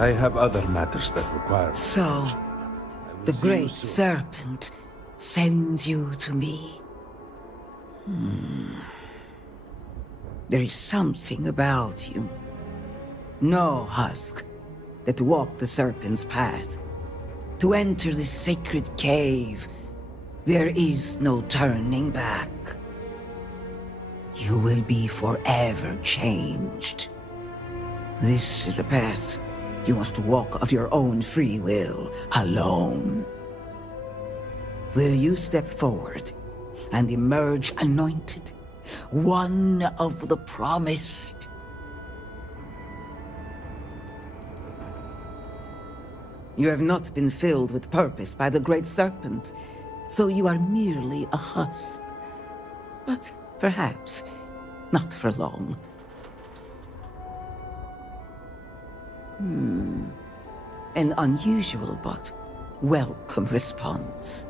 I have other matters that require... So, the Great Serpent sends you to me. There is something about you. No husk that walk the Serpent's path. To enter this sacred cave, there is no turning back. You will be forever changed. This is a path you must walk of your own free will, alone. Will you step forward and emerge anointed, one of the promised? You have not been filled with purpose by the Great Serpent, so you are merely a husk. But perhaps not for long. An unusual but welcome response.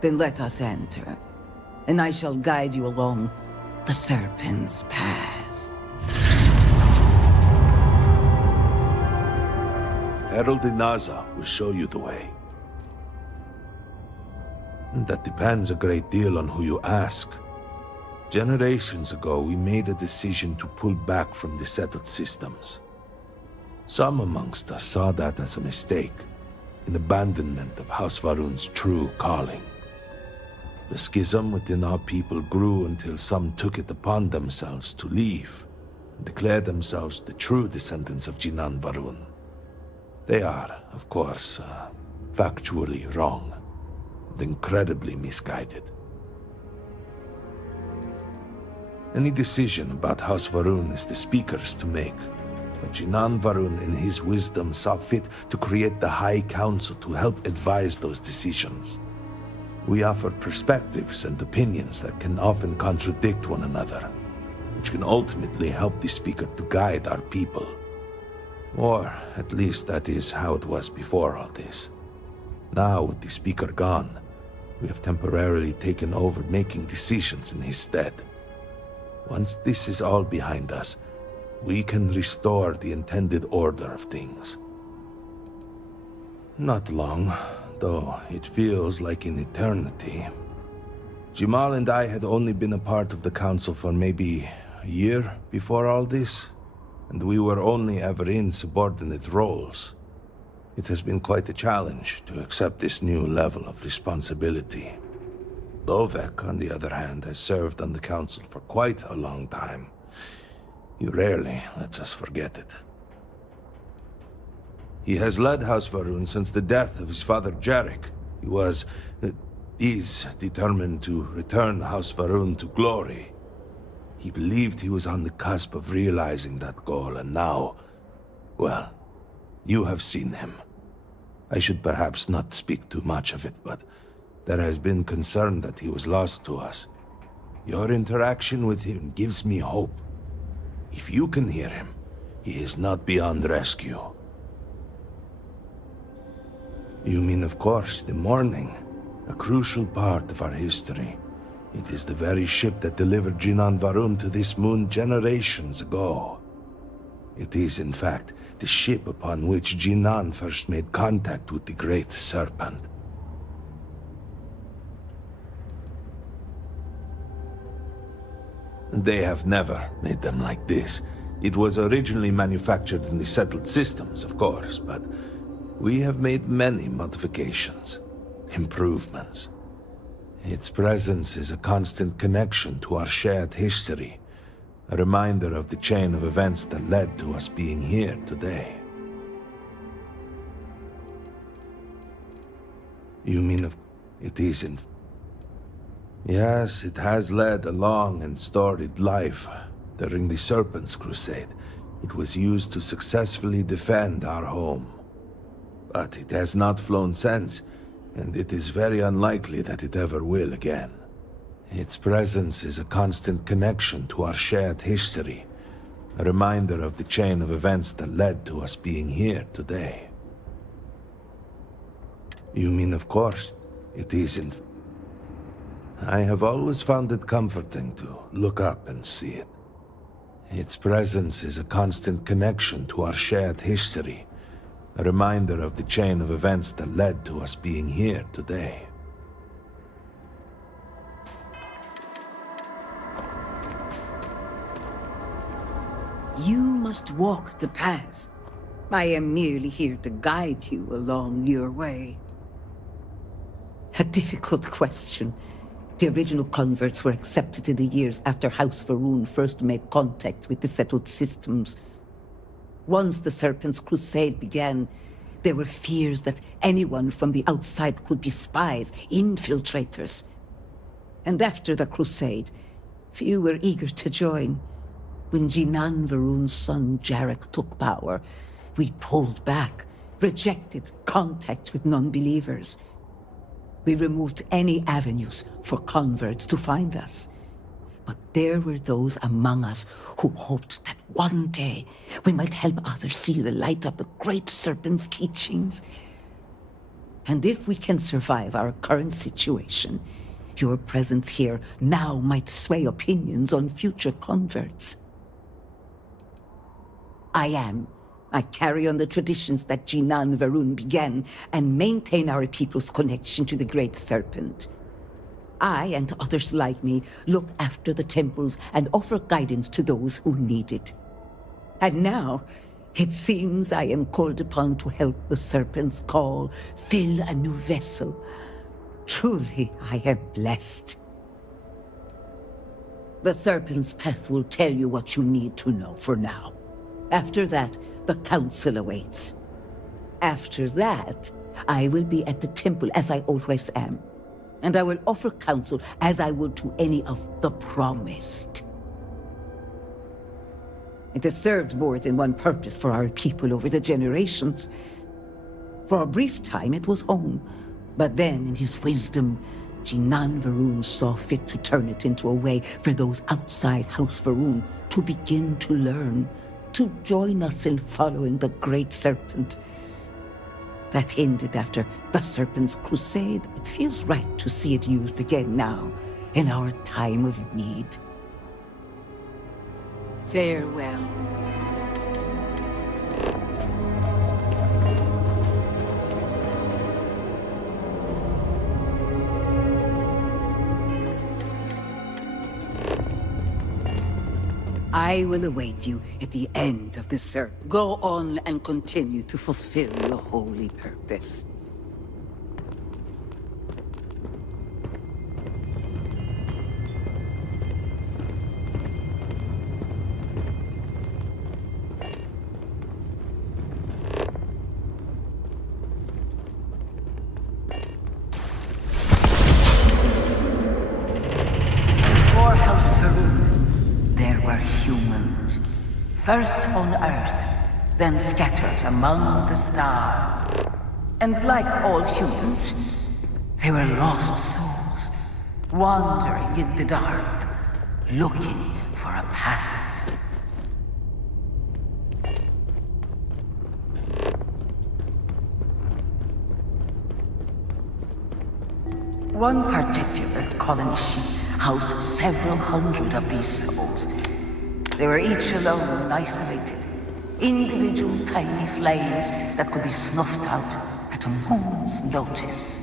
Then let us enter, and I shall guide you along the Serpent's path. Herald Inaza will show you the way. That depends a great deal on who you ask. Generations ago, we made a decision to pull back from the settled systems. Some amongst us saw that as a mistake, an abandonment of House Varun's true calling. The schism within our people grew until some took it upon themselves to leave and declare themselves the true descendants of Jinan Varun. They are, of course, factually wrong and incredibly misguided. Any decision about House Varun is the Speaker's to make, but Jinan Varun in his wisdom saw fit to create the High Council to help advise those decisions. We offer perspectives and opinions that can often contradict one another, which can ultimately help the Speaker to guide our people. Or, at least that is how it was before all this. Now, with the Speaker gone, we have temporarily taken over making decisions in his stead. Once this is all behind us, we can restore the intended order of things. Not long, though it feels like an eternity. Jamal and I had only been a part of the council for maybe a year before all this, and we were only ever in subordinate roles. It has been quite a challenge to accept this new level of responsibility. Lovek, on the other hand, has served on the council for quite a long time. He rarely lets us forget it. He has led House Varun since the death of his father Jarek. He is determined to return House Varun to glory. He believed he was on the cusp of realizing that goal, and now, well, you have seen him. I should perhaps not speak too much of it, but there has been concern that he was lost to us. Your interaction with him gives me hope. If you can hear him, he is not beyond rescue. You mean, of course, the Morning, a crucial part of our history. It is the very ship that delivered Jinan Varun to this moon generations ago. It is, in fact, the ship upon which Jinan first made contact with the Great Serpent. They have never made them like this. It was originally manufactured in the settled systems, of course, but we have made many modifications, improvements. Its presence is a constant connection to our shared history, a reminder of the chain of events that led to us being here today. You mean it isn't? Yes, it has led a long and storied life. During the Serpent's Crusade, it was used to successfully defend our home. But it has not flown since, and it is very unlikely that it ever will again. Its presence is a constant connection to our shared history, a reminder of the chain of events that led to us being here today. You mean, of course, it isn't. I have always found it comforting to look up and see it. Its presence is a constant connection to our shared history, a reminder of the chain of events that led to us being here today. You must walk the path. I am merely here to guide you along your way. A difficult question. The original converts were accepted in the years after House Va'ruun first made contact with the settled systems. Once the Serpent's crusade began, there were fears that anyone from the outside could be spies, infiltrators. And after the crusade, few were eager to join. When Jinan Va'ruun's son Jarek took power, we pulled back, rejected contact with non-believers. We removed any avenues for converts to find us. But there were those among us who hoped that one day we might help others see the light of the Great Serpent's teachings. And if we can survive our current situation, your presence here now might sway opinions on future converts. I carry on the traditions that Jinan Va'ruun began and maintain our people's connection to the Great Serpent. I and others like me look after the temples and offer guidance to those who need it. And now, it seems I am called upon to help the Serpent's call fill a new vessel. Truly, I am blessed. The Serpent's path will tell you what you need to know for now. After that, the Council awaits. After that, I will be at the temple as I always am. And I will offer counsel as I would to any of the promised. It has served more than one purpose for our people over the generations. For a brief time it was home, but then in his wisdom, Jinan Va'ruun saw fit to turn it into a way for those outside House Va'ruun to begin to learn, to join us in following the Great Serpent. That ended after the Serpent's crusade. It feels right to see it used again now, in our time of need. Farewell. I will await you at the end of the search. Go on and continue to fulfill your holy purpose. Before House Va'ruun, there were humans. First on Earth, then scattered among the stars. And like all humans, they were lost souls, wandering in the dark, looking for a path. One particular colony ship housed several hundred of these souls. They were each alone and isolated, individual tiny flames that could be snuffed out at a moment's notice.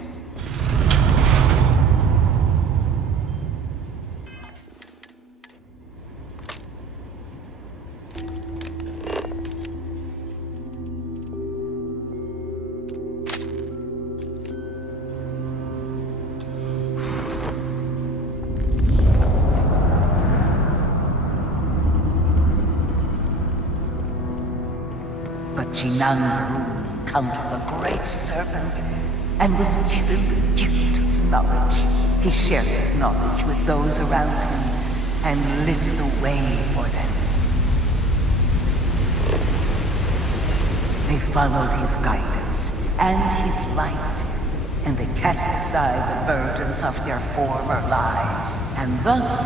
But Jinan Va'ruun encountered the Great Serpent and was given the gift of knowledge. He shared his knowledge with those around him and lit the way for them. They followed his guidance and his light, and they cast aside the burdens of their former lives. And thus,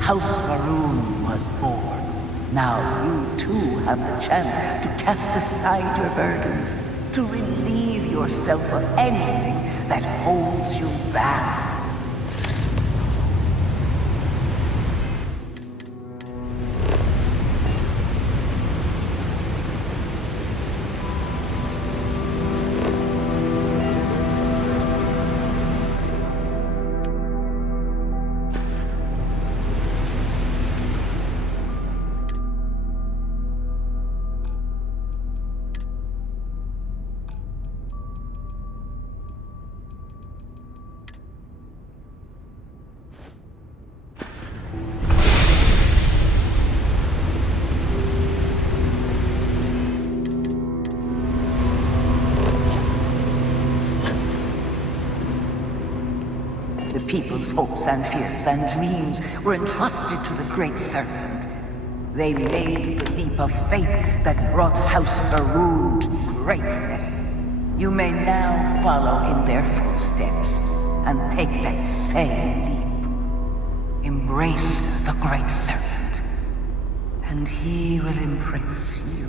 House Va'ruun was born. Now you too have the chance to cast aside your burdens, to relieve yourself of anything that holds you back. people's hopes and fears and dreams were entrusted to the Great Serpent. They made the leap of faith that brought House Faroon to greatness. You may now follow in their footsteps and take that same leap. Embrace the Great Serpent, and he will embrace you.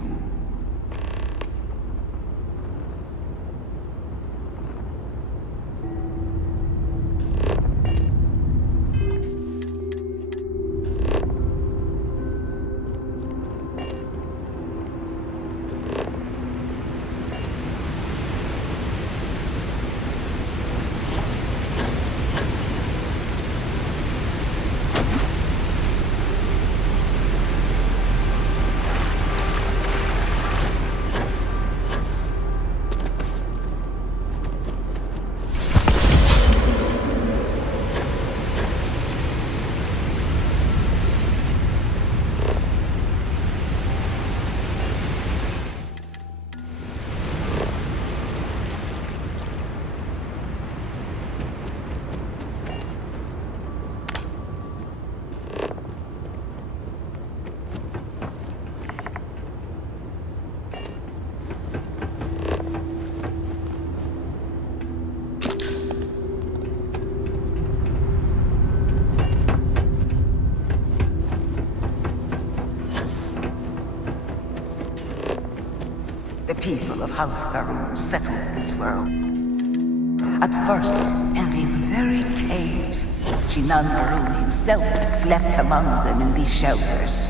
The people of House Faroon settled this world. At first, in these very caves, Jinan Faroon himself slept among them in these shelters.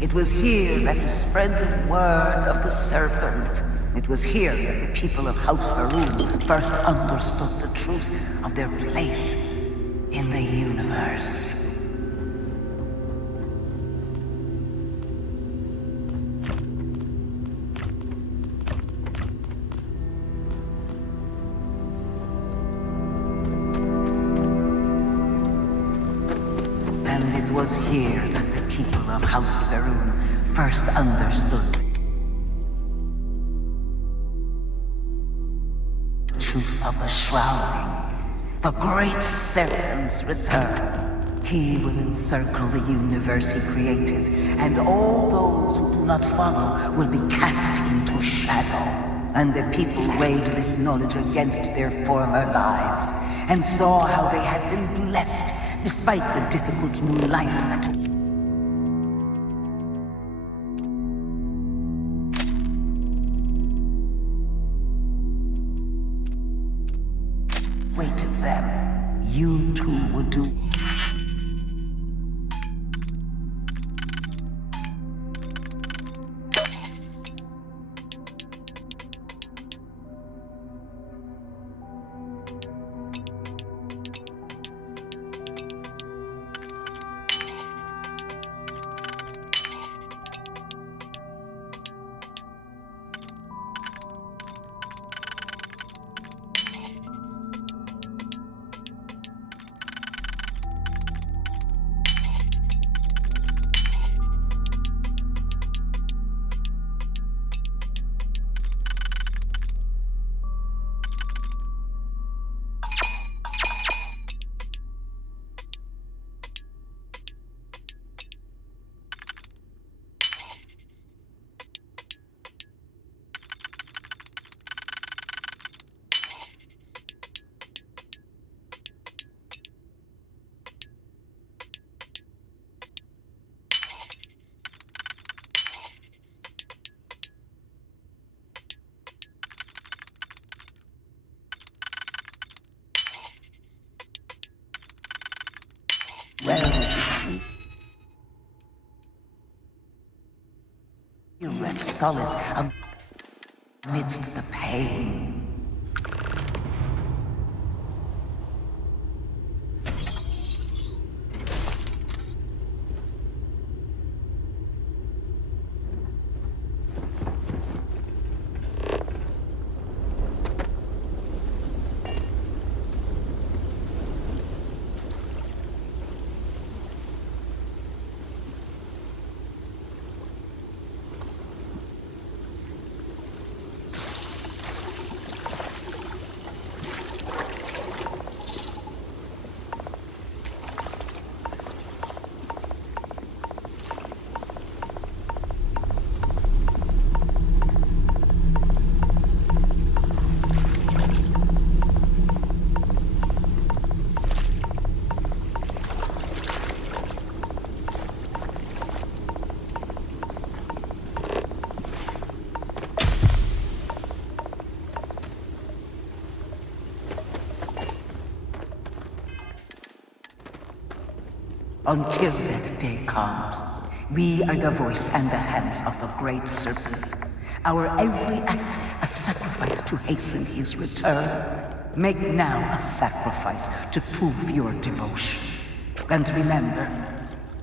It was here that he spread the word of the serpent. It was here that the people of House Faroon first understood the truth of their place in the universe. It was here that the people of House Faroon first understood the truth of the shrouding, the Great Serpent's return. He will encircle the universe he created, and all those who do not follow will be cast into shadow. And the people weighed this knowledge against their former lives, and saw how they had been blessed despite the difficult new life that waited them. You too would do. Well, you left solace amidst the pain. Until that day comes, we are the voice and the hands of the Great Serpent. Our every act a sacrifice to hasten his return. Make now a sacrifice to prove your devotion. And remember,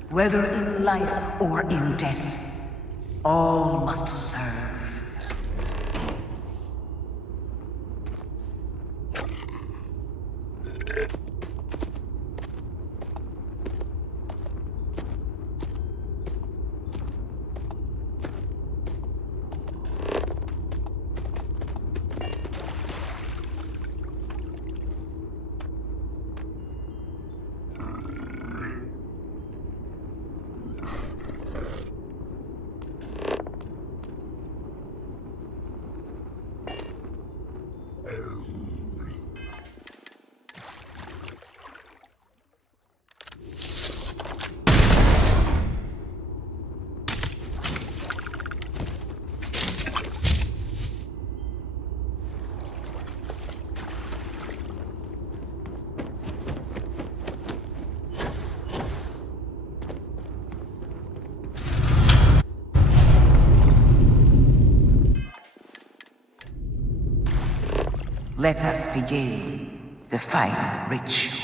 whether in life or in death, all must serve. Let us begin the final ritual.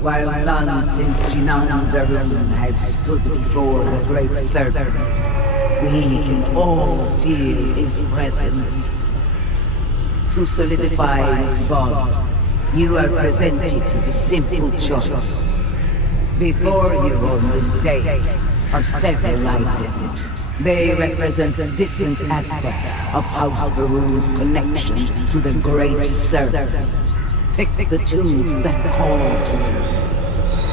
While none since Jinan Varun have stood before the Great Serpent, we can all feel his presence. To solidify his bond, you are presented with a simple choice. Before you on this dais are several items. They represent different aspects of House Varun's connection to the Great Serpent. Pick the two that call to you.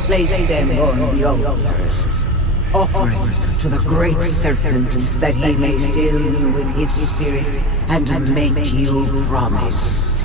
Place them on the altars. Offerings to the Great Serpent that he may fill you with his spirit and make you promise.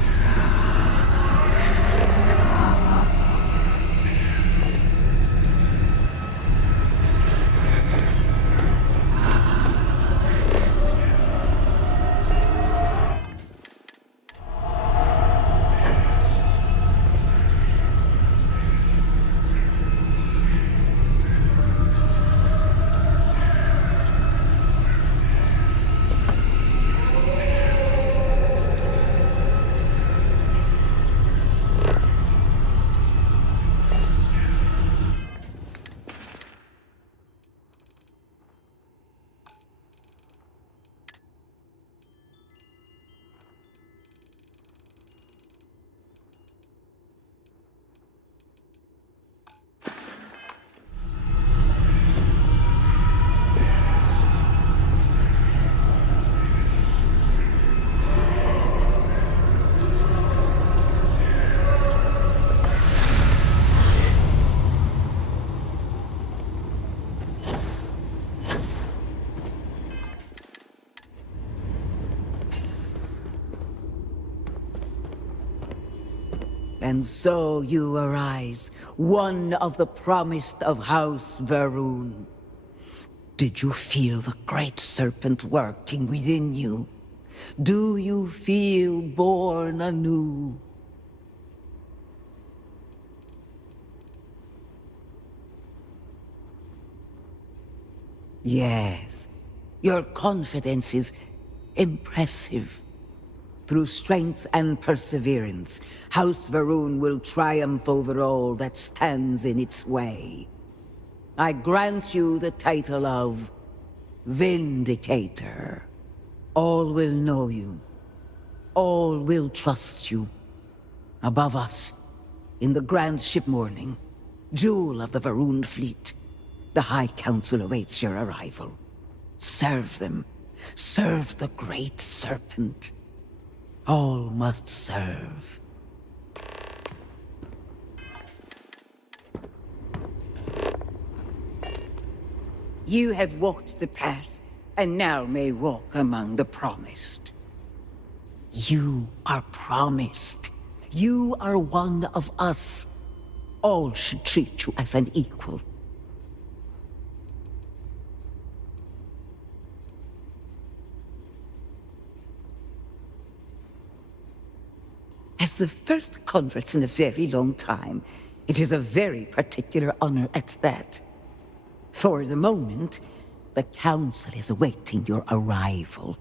And so you arise, one of the promised of House Varun. Did you feel the Great Serpent working within you? Do you feel born anew? Yes, your confidence is impressive. Through strength and perseverance, House Varun will triumph over all that stands in its way. I grant you the title of Vindicator. All will know you. All will trust you. Above us, in the grand ship morning, jewel of the Varun fleet, the High Council awaits your arrival. Serve them. Serve the Great Serpent. All must serve. You have walked the path, and now may walk among the promised. You are promised. You are one of us. All should treat you as an equal. As the first converts in a very long time, it is a very particular honor at that. For the moment, the Council is awaiting your arrival.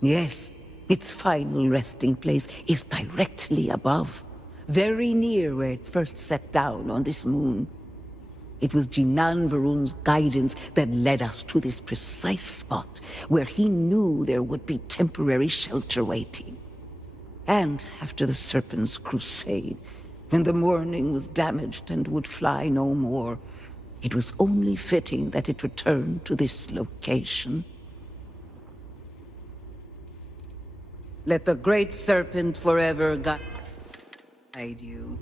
Yes, its final resting place is directly above, very near where it first set down on this moon. It was Jinan Varun's guidance that led us to this precise spot, where he knew there would be temporary shelter waiting. And after the Serpent's crusade, when the morning was damaged and would fly no more, it was only fitting that it return to this location. Let the Great Serpent forever guide you.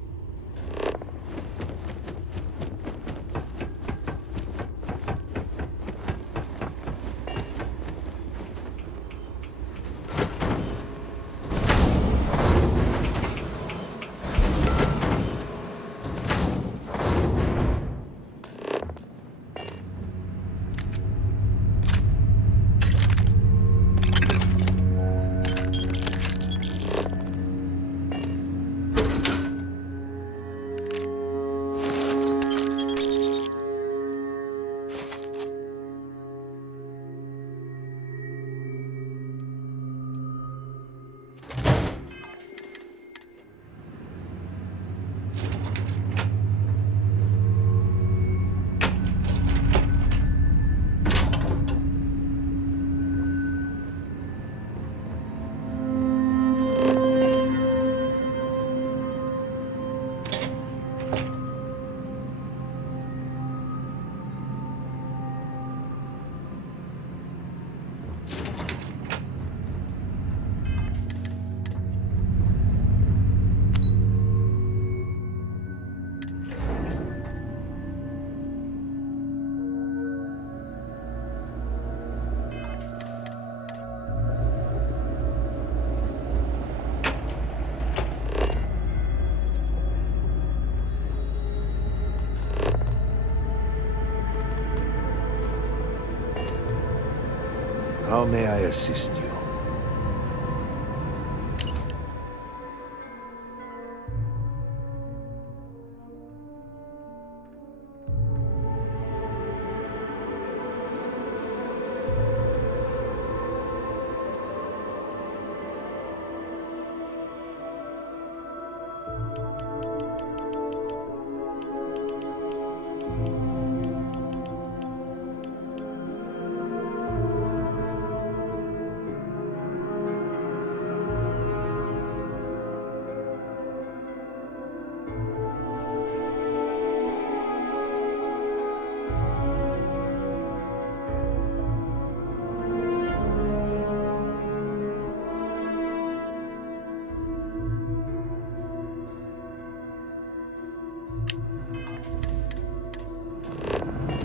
How may I assist you?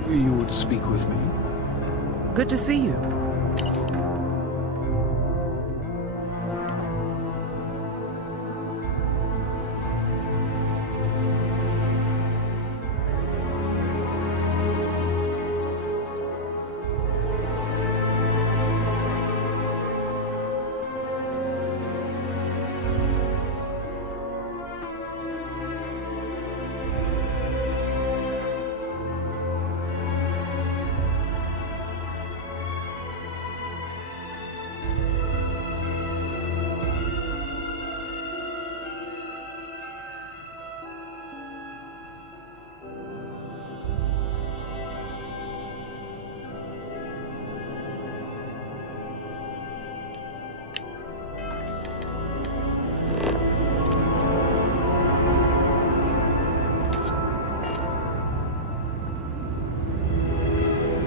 You would speak with me? Good to see you.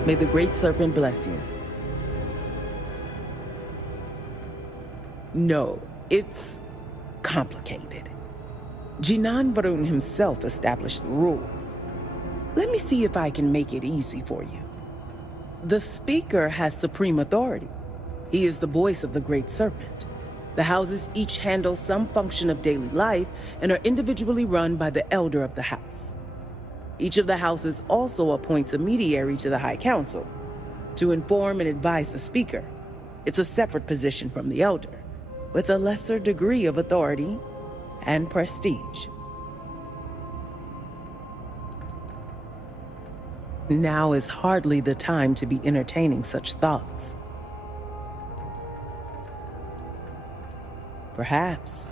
May the Great Serpent bless you. No, it's complicated. Jinan Varun himself established the rules. Let me see if I can make it easy for you. The Speaker has supreme authority. He is the voice of the Great Serpent. The houses each handle some function of daily life and are individually run by the Elder of the House. Each of the houses also appoints a mediary to the High Council to inform and advise the Speaker. It's a separate position from the Elder. with a lesser degree of authority and prestige. Now is hardly the time to be entertaining such thoughts. Perhaps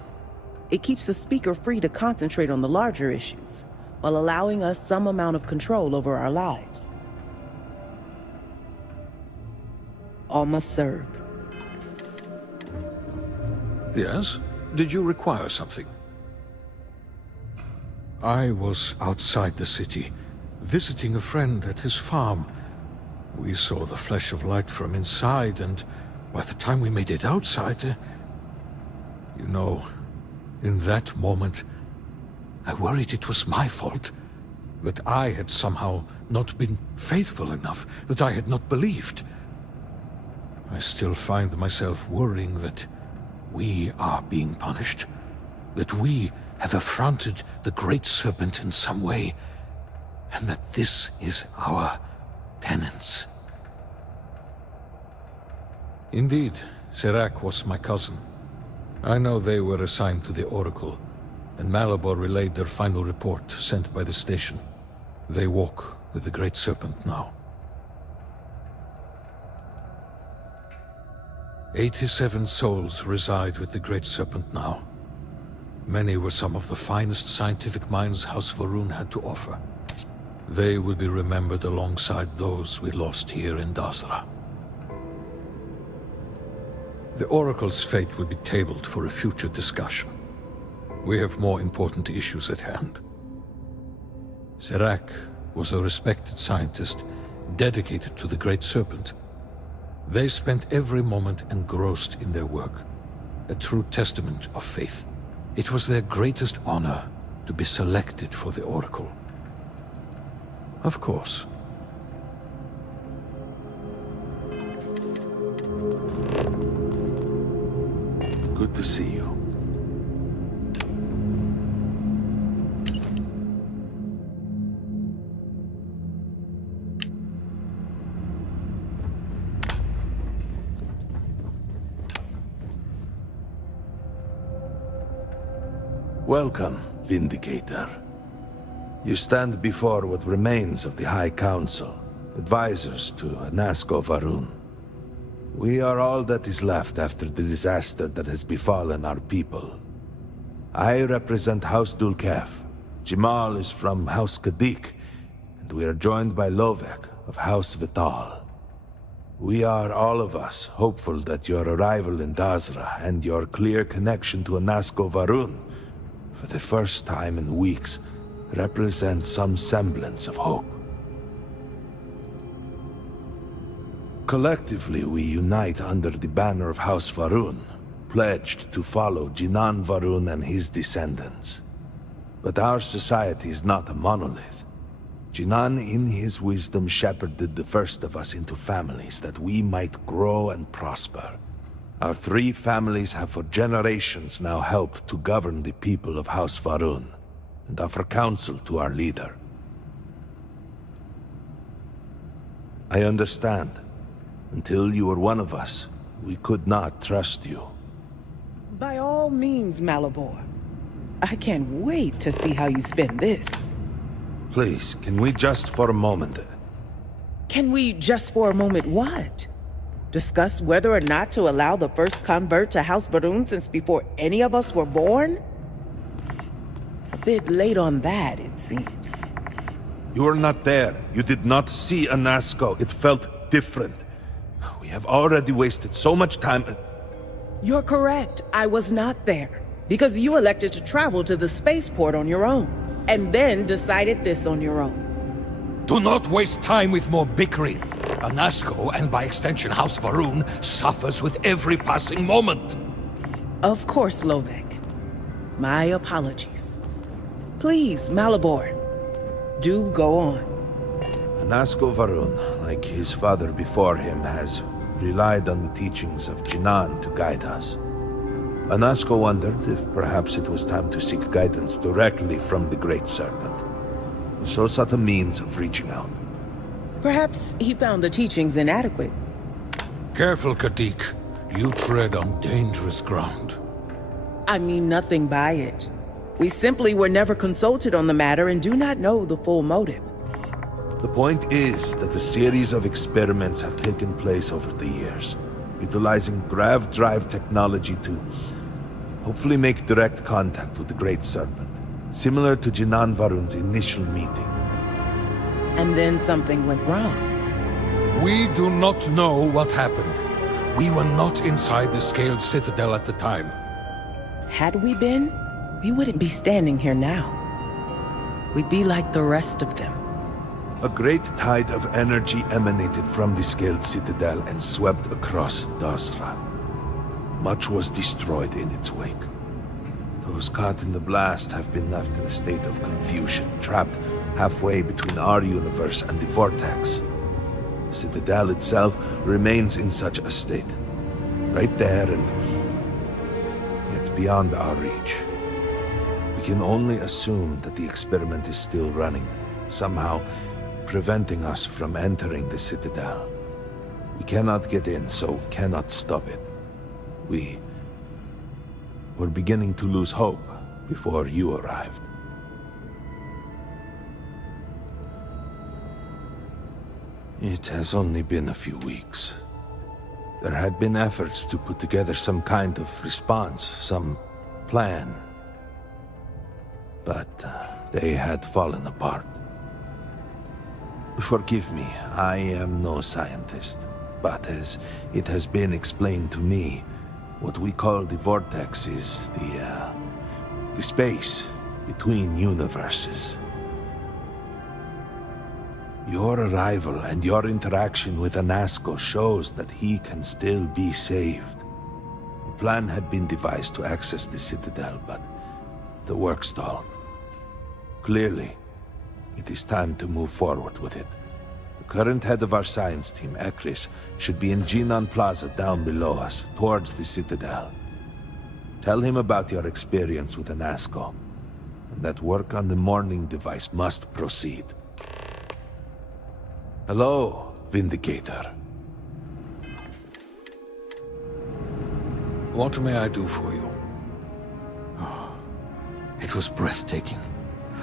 it keeps the speaker free to concentrate on the larger issues, while allowing us some amount of control over our lives. All must serve. Yes? Did you require something? I was outside the city, visiting a friend at his farm. We saw the flash of light from inside, and by the time we made it outside, you know, in that moment, I worried it was my fault. That I had somehow not been faithful enough, that I had not believed. I still find myself worrying that we are being punished, that we have affronted the Great Serpent in some way, and that this is our penance. Indeed, Serac was my cousin. I know they were assigned to the Oracle, and Malabor relayed their final report sent by the station. They walk with the Great Serpent now. 87 souls reside with the Great Serpent now. Many were some of the finest scientific minds House Va'ruun had to offer. They will be remembered alongside those we lost here in Dasra. The Oracle's fate will be tabled for a future discussion. We have more important issues at hand. Serac was a respected scientist, dedicated to the Great Serpent. They spent every moment engrossed in their work, a true testament of faith. It was their greatest honor to be selected for the Oracle. Of course. Good to see you. Welcome, Vindicator. You stand before what remains of the High Council, advisors to Anasco Va'ruun. We are all that is left after the disaster that has befallen our people. I represent House Dulkef. Jamal is from House Kadik, and we are joined by Lovek of House Vital. We are, all of us, hopeful that your arrival in Dasra and your clear connection to Anasco Va'ruun, for the first time in weeks, represent some semblance of hope. Collectively, we unite under the banner of House Va'ruun, pledged to follow Jinan Va'ruun and his descendants. But our society is not a monolith. Jinan, in his wisdom, shepherded the first of us into families that we might grow and prosper. Our 3 families have for generations now helped to govern the people of House Va'ruun, and offer counsel to our leader. I understand. Until you were one of us, we could not trust you. By all means, Malabor. I can't wait to see how you spend this. Please, can we just for a moment... Can we just for a moment what? Discuss whether or not to allow the first convert to House Va'ruun since before any of us were born? A bit late on that, it seems. You were not there. You did not see Anasco. It felt different. We have already wasted so much time... You're correct. I was not there. Because you elected to travel to the spaceport on your own. And then decided this on your own. Do not waste time with more bickering. Anasco, and by extension House Va'ruun, suffers with every passing moment. Of course, Lovek. My apologies. Please, Malabor. Do go on. Anasco Va'ruun, like his father before him, has relied on the teachings of Jinan to guide us. Anasco wondered if perhaps it was time to seek guidance directly from the Great Serpent. So sought a means of reaching out. Perhaps he found the teachings inadequate. Careful, Kadik. You tread on dangerous ground. I mean nothing by it. We simply were never consulted on the matter and do not know the full motive. The point is that a series of experiments have taken place over the years, utilizing grav drive technology to hopefully make direct contact with the Great Serpent, similar to Jinan Varun's initial meeting. And then something went wrong. We do not know what happened. We were not inside the Scaled Citadel at the time. Had we been, we wouldn't be standing here now. We'd be like the rest of them. A great tide of energy emanated from the Scaled Citadel and swept across Dasra. Much was destroyed in its wake. Those caught in the blast have been left in a state of confusion, trapped halfway between our universe and the Vortex. The Citadel itself remains in such a state. Right there and yet beyond our reach. We can only assume that the experiment is still running, somehow preventing us from entering the Citadel. We cannot get in, so cannot stop it. We're beginning to lose hope before you arrived. It has only been a few weeks. There had been efforts to put together some kind of response, some plan. But they had fallen apart. Forgive me, I am no scientist. But as it has been explained to me, what we call the Vortex is the space between universes. Your arrival and your interaction with Anasco shows that he can still be saved. A plan had been devised to access the Citadel, but the work stalled. Clearly, it is time to move forward with it. The current head of our science team, Ekris, should be in Jinan Plaza down below us, towards the Citadel. Tell him about your experience with Anasco, and that work on the morning device must proceed. Hello, Vindicator. What may I do for you? Oh, it was breathtaking.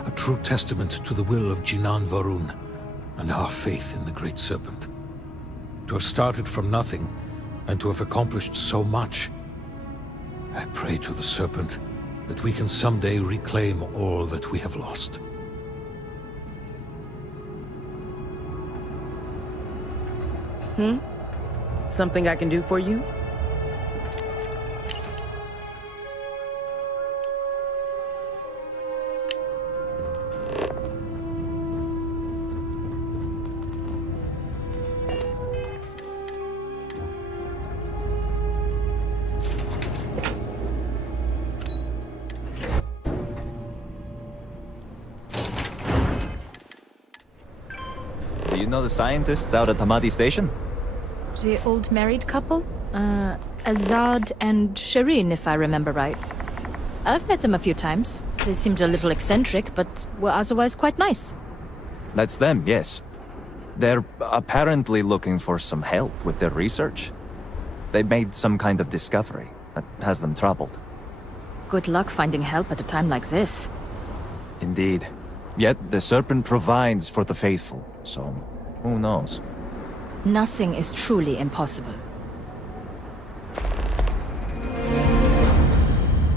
A true testament to the will of Jinan Varun and our faith in the Great Serpent. To have started from nothing and to have accomplished so much. I pray to the Serpent that we can someday reclaim all that we have lost. Something I can do for you? Do you know the scientists out at Hamadi Station? The old married couple? Azad and Shireen, if I remember right. I've met them a few times. They seemed a little eccentric, but were otherwise quite nice. That's them, yes. They're apparently looking for some help with their research. They made some kind of discovery that has them troubled. Good luck finding help at a time like this. Indeed. Yet the Serpent provides for the faithful, so who knows? Nothing is truly impossible.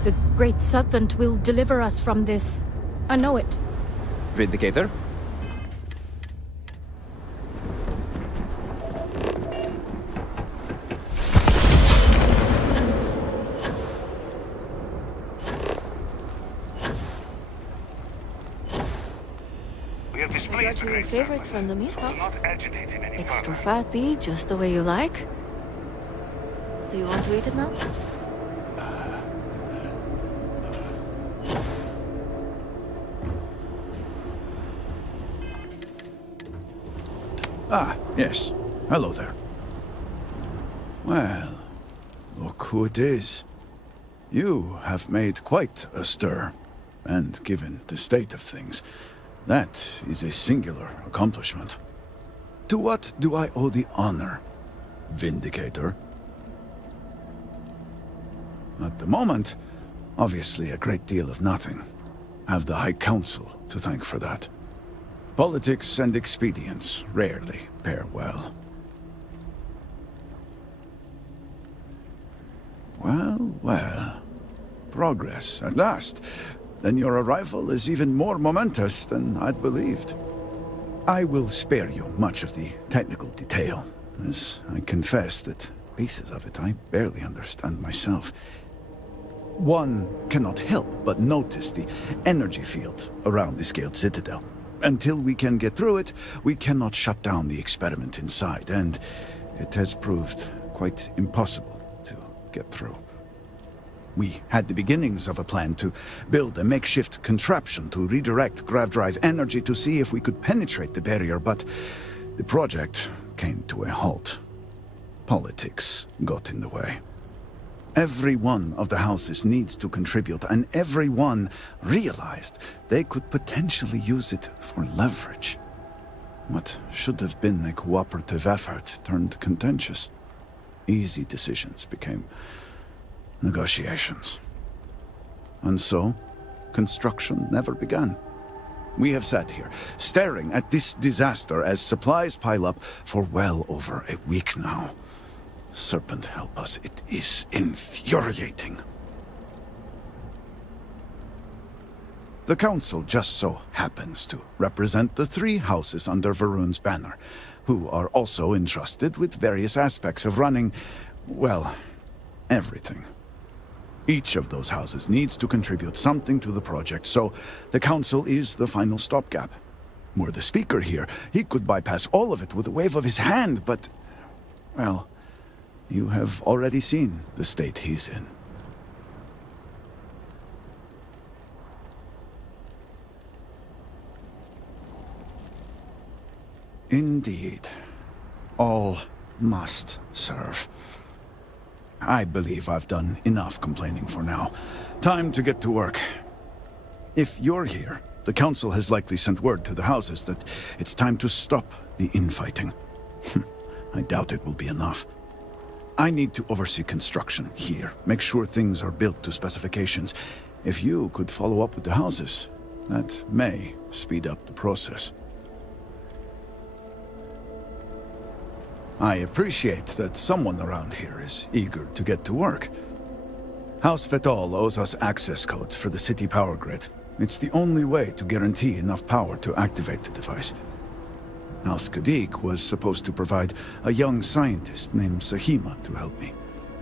The Great Serpent will deliver us from this. I know it. Vindicator? Got your favorite from the meat box. Extra fatty, just the way you like. Do you want to eat it now? Ah, yes. Hello there. Well, look who it is. You have made quite a stir, and given the state of things, that is a singular accomplishment. To what do I owe the honor, Vindicator? At the moment, obviously a great deal of nothing. Have the High Council to thank for that. Politics and expedience rarely pair well. Well, well. Progress, at last. Then your arrival is even more momentous than I'd believed. I will spare you much of the technical detail, as I confess that pieces of it I barely understand myself. One cannot help but notice the energy field around the scaled citadel. Until we can get through it, we cannot shut down the experiment inside, and it has proved quite impossible to get through. We had the beginnings of a plan to build a makeshift contraption to redirect grav drive energy to see if we could penetrate the barrier, but the project came to a halt. Politics got in the way. Every one of the houses needs to contribute, and everyone realized they could potentially use it for leverage. What should have been a cooperative effort turned contentious. Easy decisions became negotiations. And so, construction never began. We have sat here, staring at this disaster as supplies pile up for well over a week now. Serpent help us, it is infuriating. The Council just so happens to represent the 3 houses under Varun's banner, who are also entrusted with various aspects of running, well, everything. Each of those houses needs to contribute something to the project, so the Council is the final stopgap. Were the Speaker here, he could bypass all of it with a wave of his hand, but, well, you have already seen the state he's in. Indeed. All must serve. I believe I've done enough complaining for now. Time to get to work. If you're here, the Council has likely sent word to the houses that it's time to stop the infighting. I doubt it will be enough. I need to oversee construction here, make sure things are built to specifications. If you could follow up with the houses, that may speed up the process. I appreciate that someone around here is eager to get to work. House Fetal owes us access codes for the city power grid. It's the only way to guarantee enough power to activate the device. House Kadik was supposed to provide a young scientist named Sahima to help me.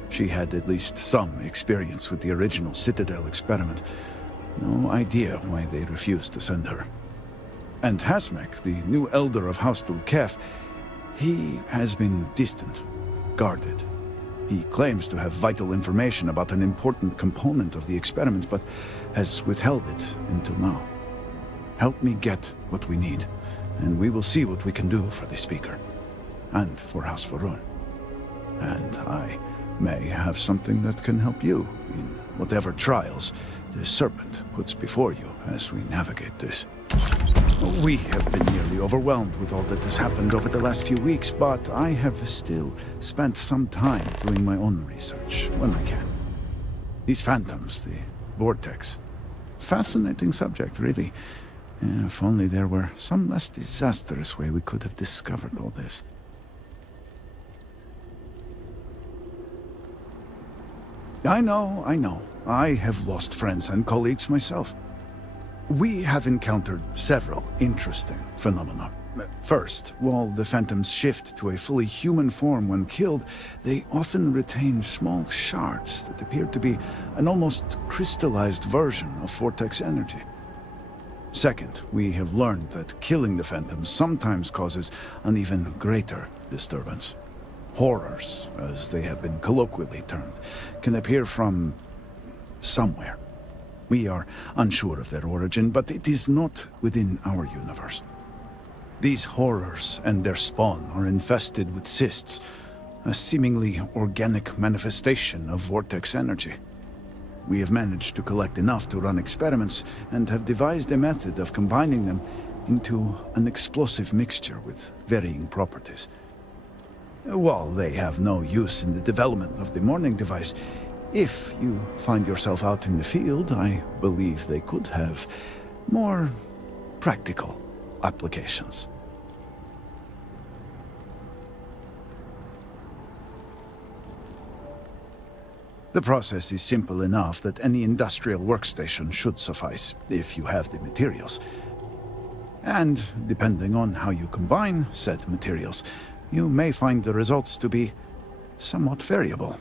She had at least some experience with the original Citadel experiment. No idea why they refused to send her. And Hasmek, the new elder of House Tulkef, he has been distant, guarded. He claims to have vital information about an important component of the experiment, but has withheld it until now. Help me get what we need, and we will see what we can do for the Speaker, and for House Varun. And I may have something that can help you in whatever trials the Serpent puts before you as we navigate this. We have been nearly overwhelmed with all that has happened over the last few weeks, but I have still spent some time doing my own research when I can. These phantoms, the vortex. Fascinating subject, really. If only there were some less disastrous way we could have discovered all this. I know. I have lost friends and colleagues myself. We have encountered several interesting phenomena. First, while the phantoms shift to a fully human form when killed, they often retain small shards that appear to be an almost crystallized version of vortex energy. Second, we have learned that killing the phantoms sometimes causes an even greater disturbance. Horrors, as they have been colloquially termed, can appear from somewhere. We are unsure of their origin, but it is not within our universe. These horrors and their spawn are infested with cysts, a seemingly organic manifestation of vortex energy. We have managed to collect enough to run experiments and have devised a method of combining them into an explosive mixture with varying properties. While they have no use in the development of the morning device, If you find yourself out in the field, I believe they could have more practical applications. The process is simple enough that any industrial workstation should suffice, if you have the materials. And depending on how you combine said materials, you may find the results to be somewhat variable.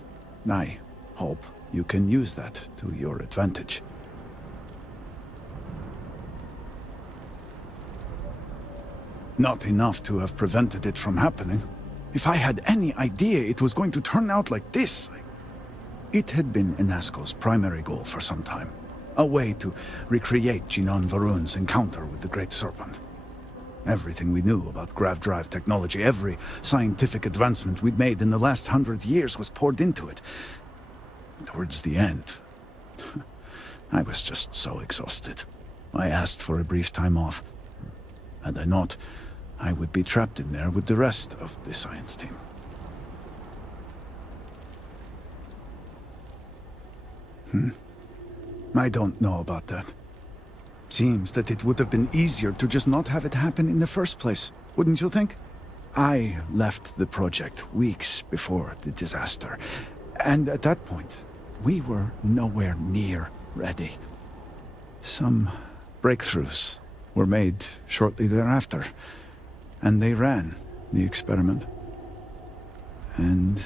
I hope you can use that to your advantage. Not enough to have prevented it from happening. If I had any idea it was going to turn out like this, It had been Inasco's primary goal for some time. A way to recreate Jinan Varun's encounter with the Great Serpent. Everything we knew about grav drive technology, every scientific advancement we'd made in the last 100 years was poured into it. Towards the end, I was just so exhausted. I asked for a brief time off. Had I not, I would be trapped in there with the rest of the science team. I don't know about that. Seems that it would have been easier to just not have it happen in the first place, wouldn't you think? I left the project weeks before the disaster, and at that point, we were nowhere near ready. Some breakthroughs were made shortly thereafter, and they ran the experiment. And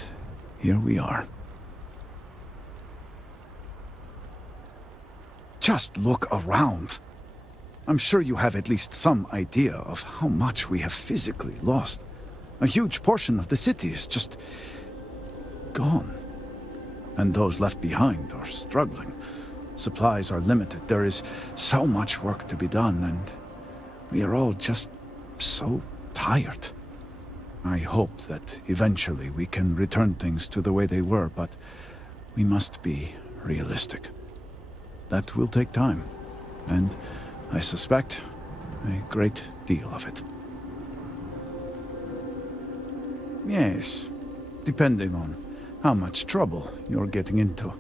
here we are. Just look around. I'm sure you have at least some idea of how much we have physically lost. A huge portion of the city is just gone. And those left behind are struggling. Supplies are limited. There is so much work to be done, and we are all just so tired. I hope that eventually we can return things to the way they were, but we must be realistic. That will take time, and I suspect a great deal of it. Yes, depending on how much trouble you're getting into.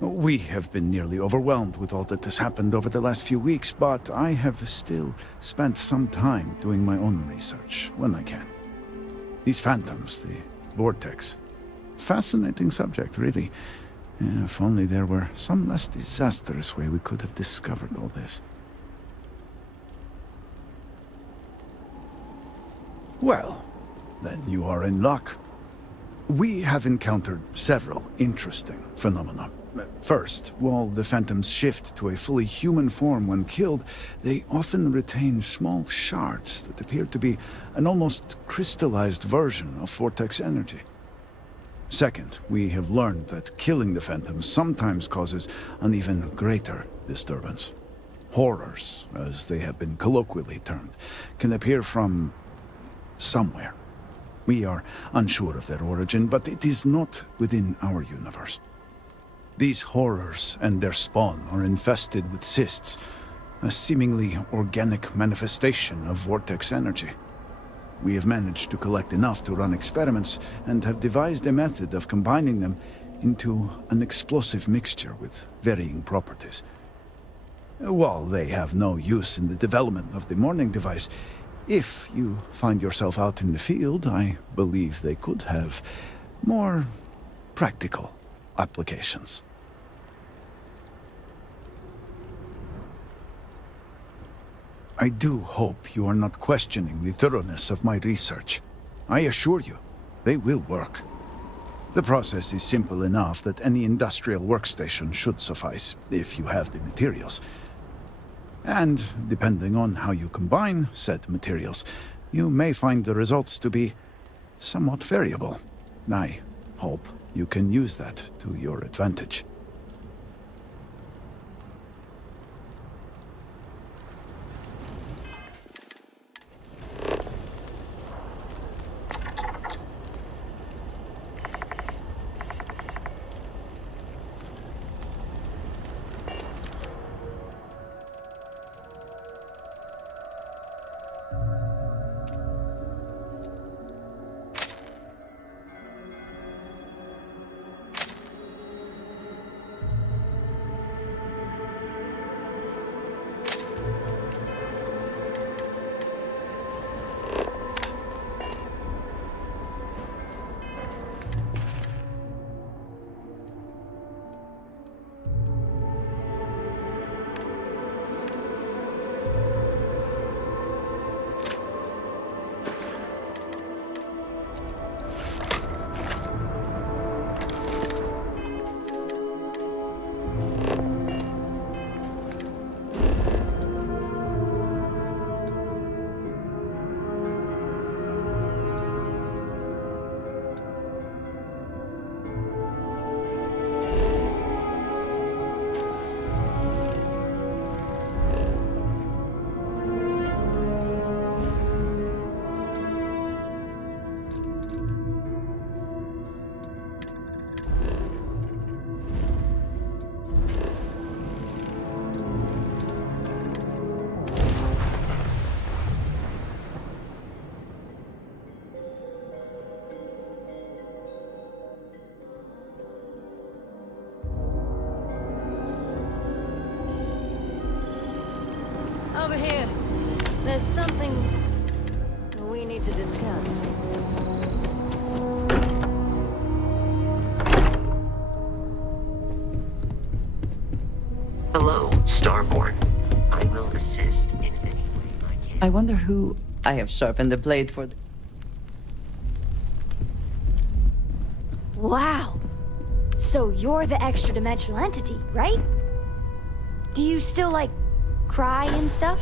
We have been nearly overwhelmed with all that has happened over the last few weeks, but I have still spent some time doing my own research when I can. These phantoms, the vortex. Fascinating subject, really. If only there were some less disastrous way we could have discovered all this. Well, then you are in luck. We have encountered several interesting phenomena. First, while the phantoms shift to a fully human form when killed, they often retain small shards that appear to be an almost crystallized version of vortex energy. Second, we have learned that killing the phantoms sometimes causes an even greater disturbance. Horrors, as they have been colloquially termed, can appear from somewhere. We are unsure of their origin, but it is not within our universe. These horrors and their spawn are infested with cysts, a seemingly organic manifestation of vortex energy. We have managed to collect enough to run experiments and have devised a method of combining them into an explosive mixture with varying properties. While they have no use in the development of the morning device, if you find yourself out in the field, I believe they could have more practical applications. I do hope you are not questioning the thoroughness of my research. I assure you, they will work. The process is simple enough that any industrial workstation should suffice, if you have the materials. And depending on how you combine said materials, you may find the results to be somewhat variable. I hope you can use that to your advantage. There's something we need to discuss. Hello, Starborn. I will assist in any way I can. I wonder who I have sharpened the blade for. Wow. So you're the extra-dimensional entity, right? Do you still, like, cry and stuff?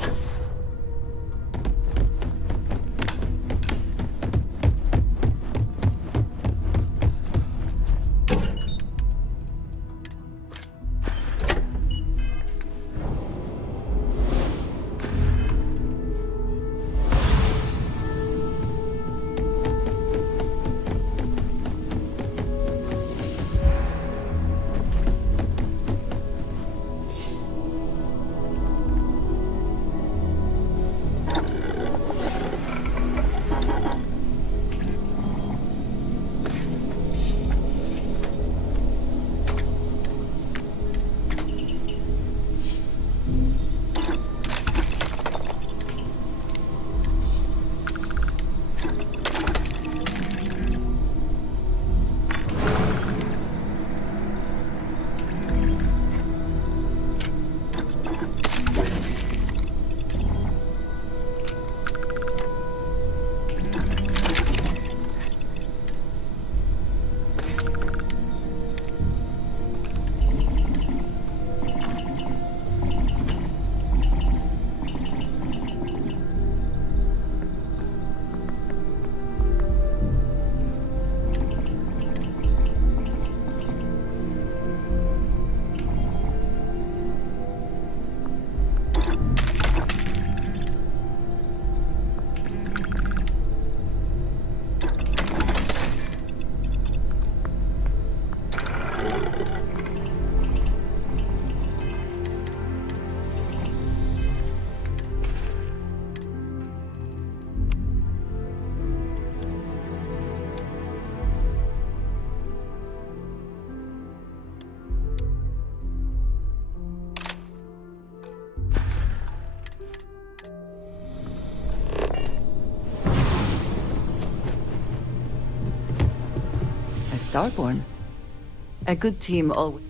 A Starborn. A good team always.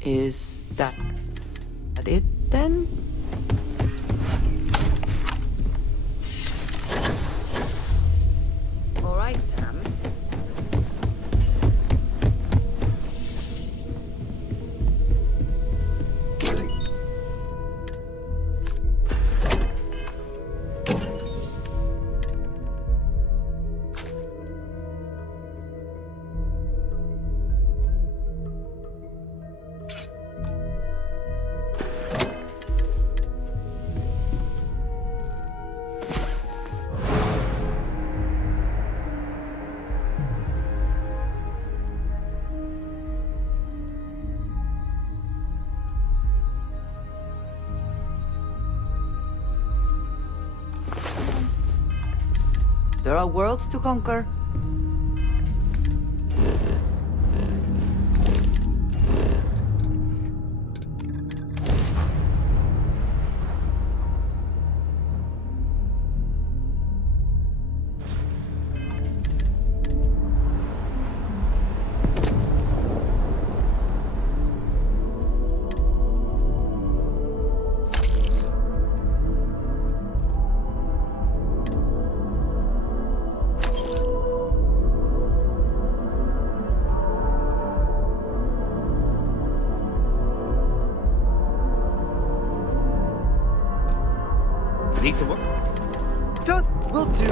Is that it then? All right, Sam. There are worlds to conquer. Need some work? Done. Will do.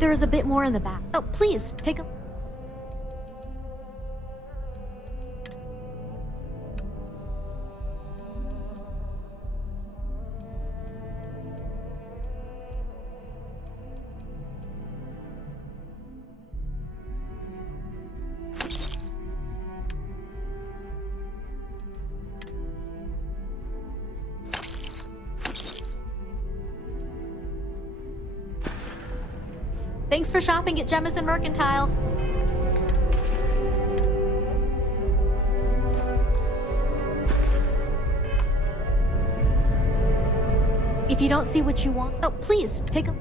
There is a bit more in the back. Oh, please, take a... Thanks for shopping at Jemison Mercantile. If you don't see what you want, oh, please take a.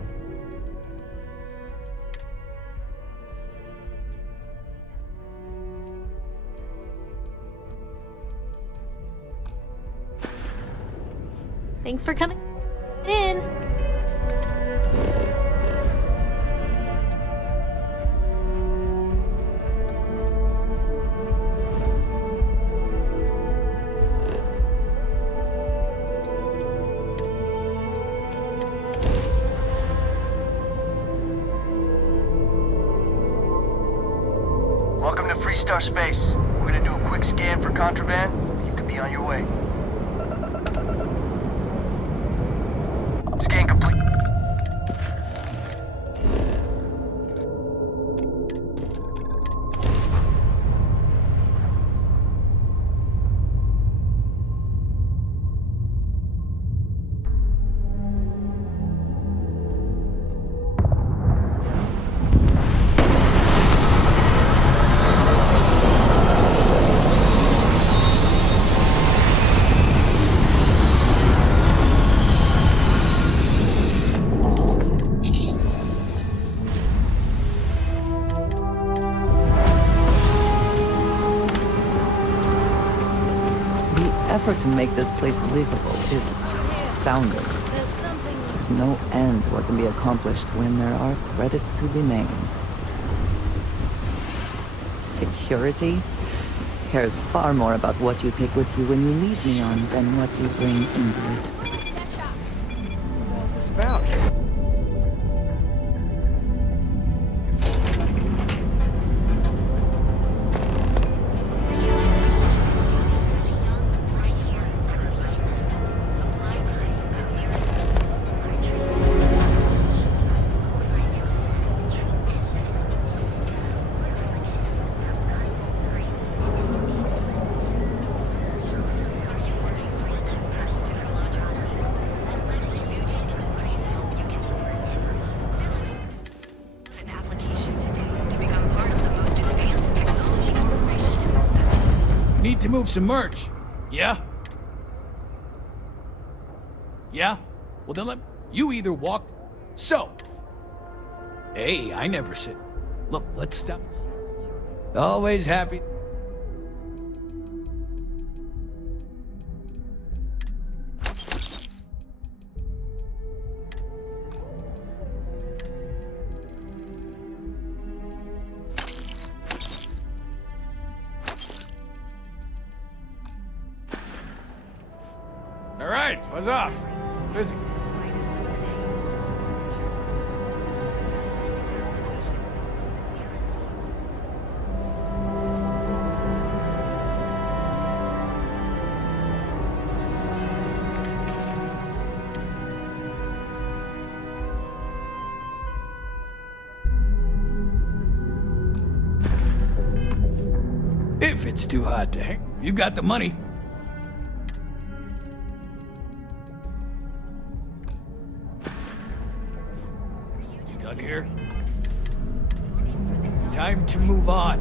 Thanks for coming in. Welcome to Freestar Space. We're gonna do a quick scan for contraband. You can be on your way. Scan complete. The effort to make this place livable is astounding. There's no end to what can be accomplished when there are credits to be made. Security cares far more about what you take with you when you leave Neon than what you bring into it. What's this about? Need to move some merch. Yeah? Yeah? Well then let you either walk. So. Hey, I never said. Look, let's stop. Always happy. All right, buzz off. Busy. If it's too hot to hang, you got the money. Done here? Time to move on.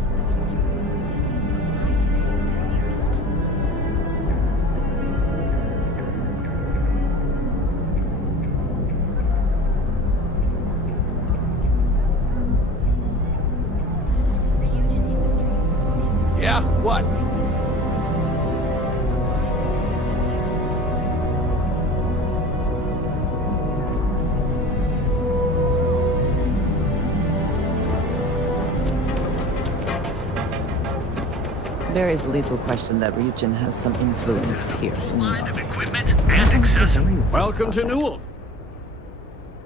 Yeah, what? There is little question that Ryujin has some influence here in Line of Neon. equipment and accessories. Welcome to Newell.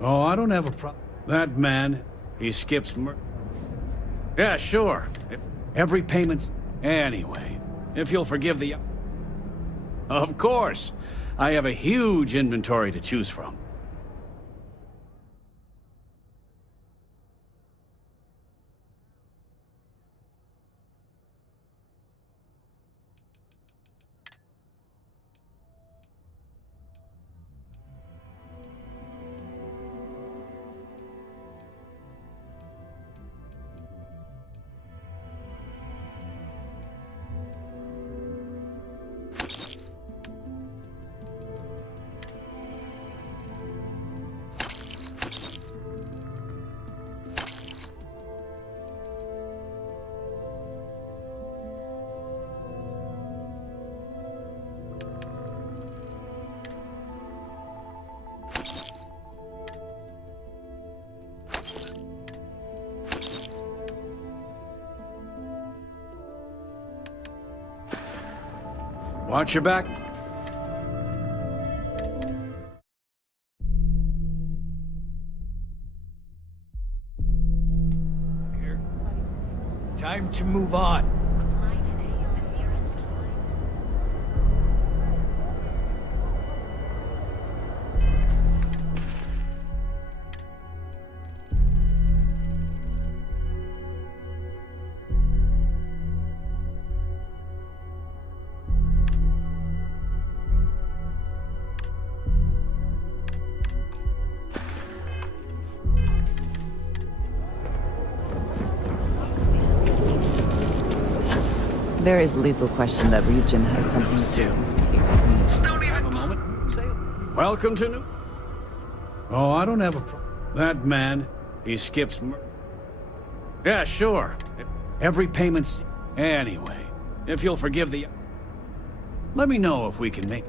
Oh, I don't have a problem. That man, he skips Yeah, sure. Every payment's... Anyway, if you'll forgive the... Of course. I have a huge inventory to choose from. Watch your back. Here. Time to move on. There is little question that region has some influence here. Have a moment. Say it. Welcome to New... Oh, I don't have a problem. That man, he skips Yeah, sure. Every payment's... Anyway, if you'll forgive the... Let me know if we can make...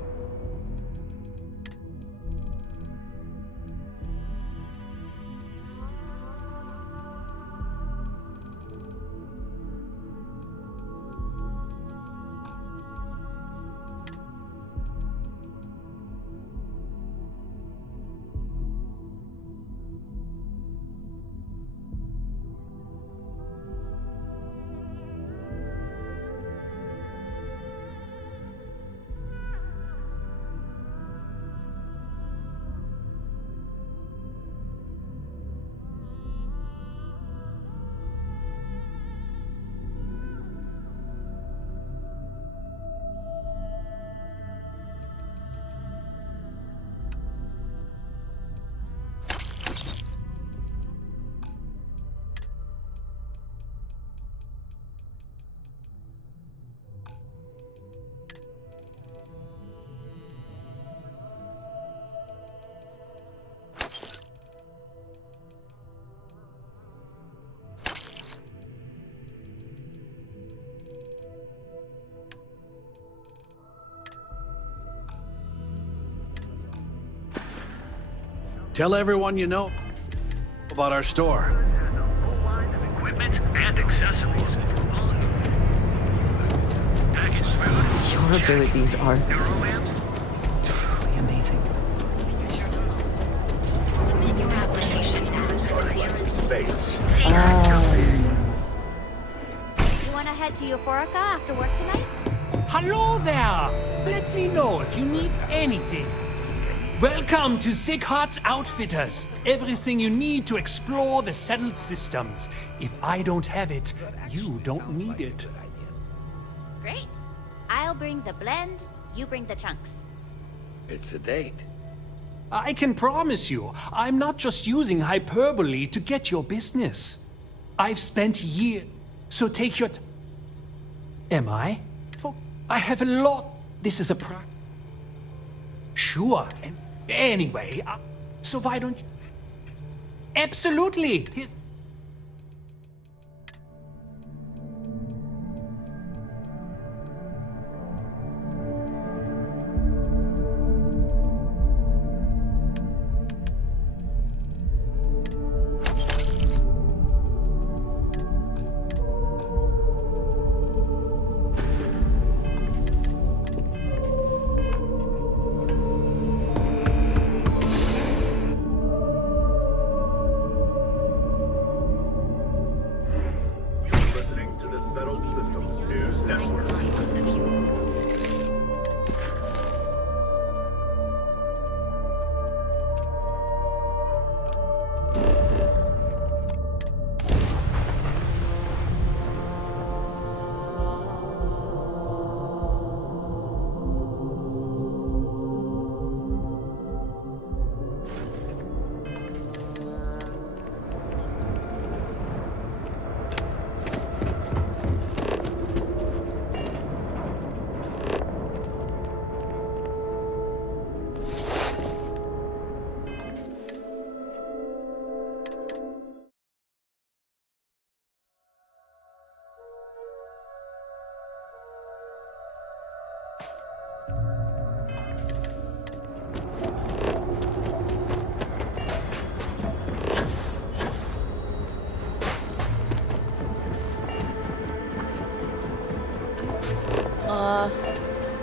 Tell everyone you know about our store. Full line of equipment and accessories. Package food. Your abilities are Neurolamps. truly amazing. Submit your application now. You want to head to Euphorica after work tonight? Hello there! Let me know if you need anything. Welcome to Sick Heart's Outfitters. Everything you need to explore the settled systems. If I don't have it, you don't need it. Great. I'll bring the blend, you bring the chunks. It's a date. I can promise you, I'm not just using hyperbole to get your business. I've spent years, so take your Am I? I have a lot. This is a Sure. Anyway, so why don't you... Absolutely.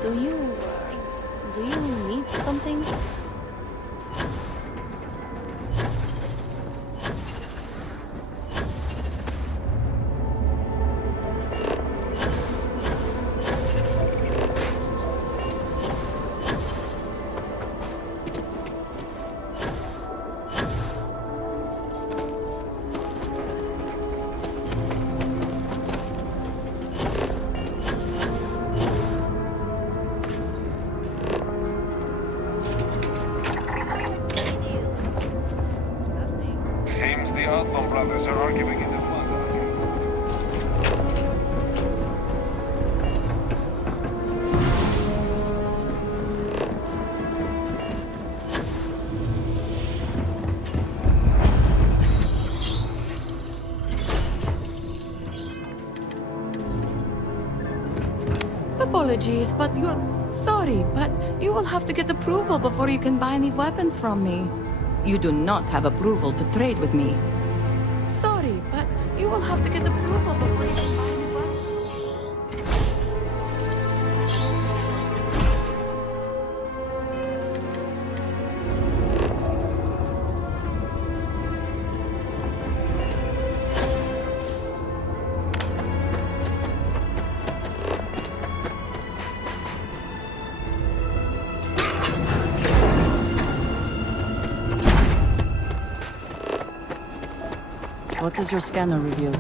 Do you need something? Seems the Altman brothers are arguing in the plaza. Apologies, but you're... Sorry, but you will have to get approval before you can buy any weapons from me. You do not have approval to trade with me. Sorry, but you will have to get approval before you can buy any weapons. What does your scanner reveal?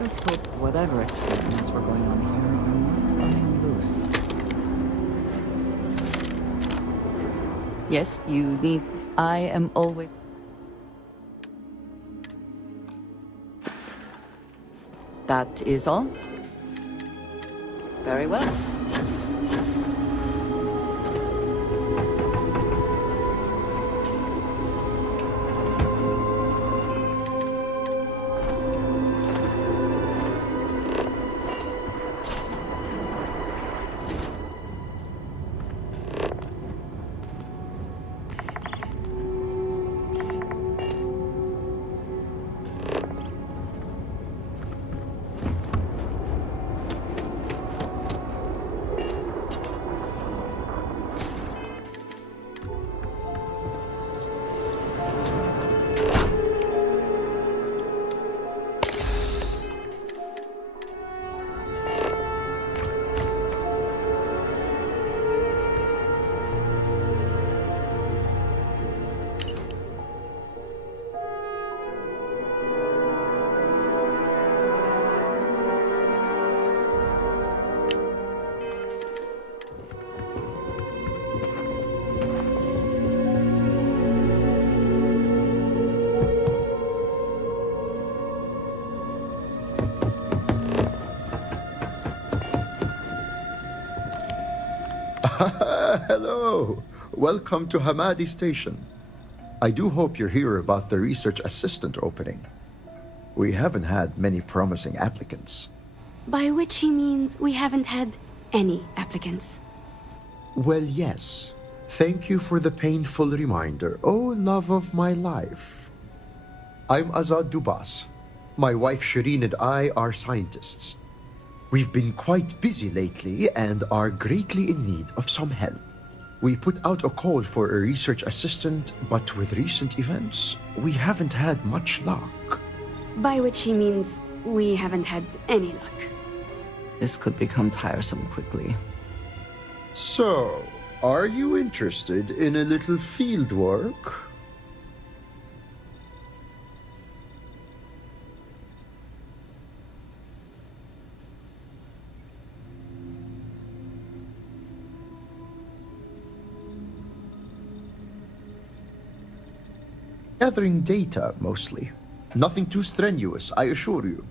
Just hope whatever experiments were going on here are not running loose. Yes, you need... I am always... That is all? Very well. Hello! Welcome to Hamadi Station. I do hope you're here about the research assistant opening. We haven't had many promising applicants. By which he means we haven't had any applicants. Well, yes. Thank you for the painful reminder, oh love of my life. I'm Azad Dubas. My wife Shireen and I are scientists. We've been quite busy lately and are greatly in need of some help. We put out a call for a research assistant, but with recent events, we haven't had much luck. By which he means we haven't had any luck. This could become tiresome quickly. So, are you interested in a little field work? Gathering data, mostly. Nothing too strenuous, I assure you.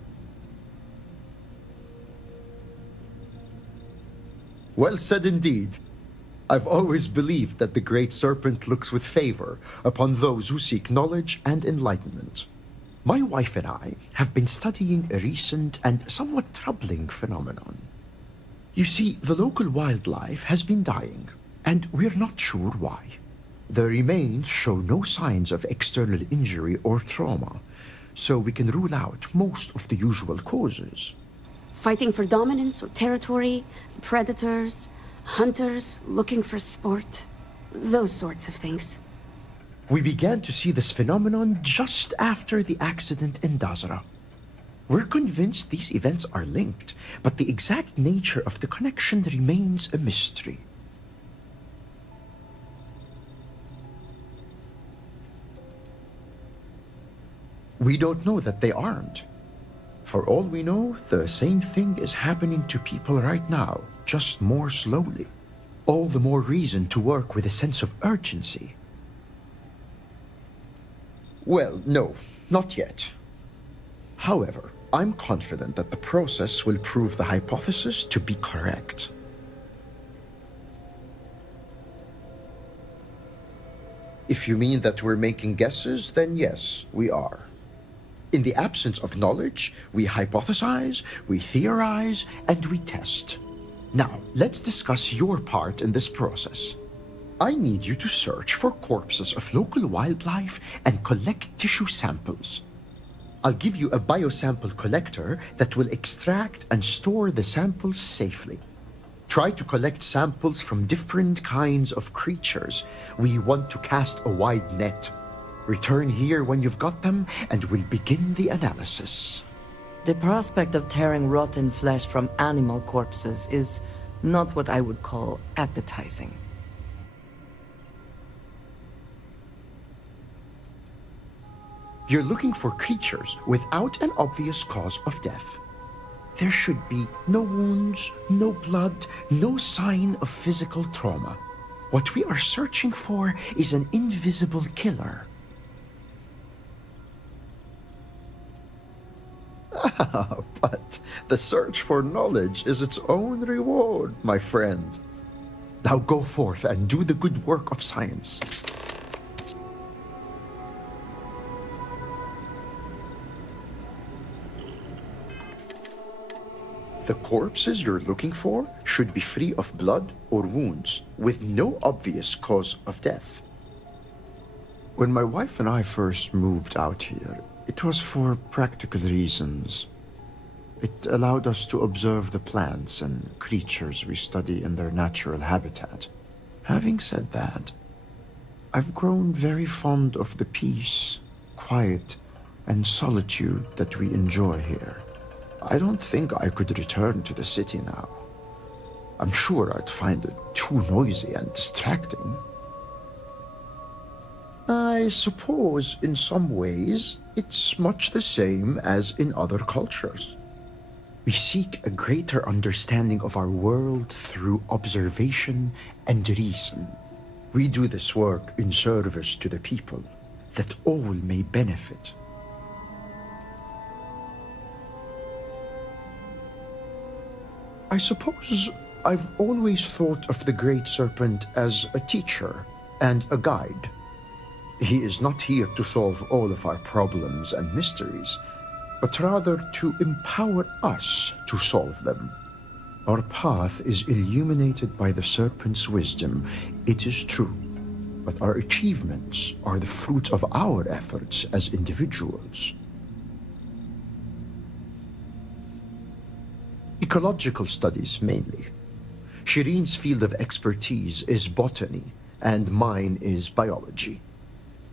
Well said indeed. I've always believed that the Great Serpent looks with favor upon those who seek knowledge and enlightenment. My wife and I have been studying a recent and somewhat troubling phenomenon. You see, the local wildlife has been dying, and we're not sure why. The remains show no signs of external injury or trauma, so we can rule out most of the usual causes. Fighting for dominance or territory, predators, hunters looking for sport, those sorts of things. We began to see this phenomenon just after the accident in Dazra. We're convinced these events are linked, but the exact nature of the connection remains a mystery. We don't know that they aren't. For all we know, the same thing is happening to people right now, just more slowly. All the more reason to work with a sense of urgency. Well, no, not yet. However, I'm confident that the process will prove the hypothesis to be correct. If you mean that we're making guesses, then yes, we are. In the absence of knowledge, we hypothesize, we theorize, and we test. Now, let's discuss your part in this process. I need you to search for corpses of local wildlife and collect tissue samples. I'll give you a biosample collector that will extract and store the samples safely. Try to collect samples from different kinds of creatures. We want to cast a wide net. Return here when you've got them, and we'll begin the analysis. The prospect of tearing rotten flesh from animal corpses is not what I would call appetizing. You're looking for creatures without an obvious cause of death. There should be no wounds, no blood, no sign of physical trauma. What we are searching for is an invisible killer. But the search for knowledge is its own reward, my friend. Now go forth and do the good work of science. The corpses you're looking for should be free of blood or wounds, with no obvious cause of death. When my wife and I first moved out here, it was for practical reasons. It allowed us to observe the plants and creatures we study in their natural habitat. Having said that, I've grown very fond of the peace, quiet, and solitude that we enjoy here. I don't think I could return to the city now. I'm sure I'd find it too noisy and distracting. I suppose in some ways it's much the same as in other cultures. We seek a greater understanding of our world through observation and reason. We do this work in service to the people, that all may benefit. I suppose I've always thought of the Great Serpent as a teacher and a guide. He is not here to solve all of our problems and mysteries, but rather to empower us to solve them. Our path is illuminated by the Serpent's wisdom, it is true, but our achievements are the fruit of our efforts as individuals. Ecological studies, mainly. Shireen's field of expertise is botany, and mine is biology.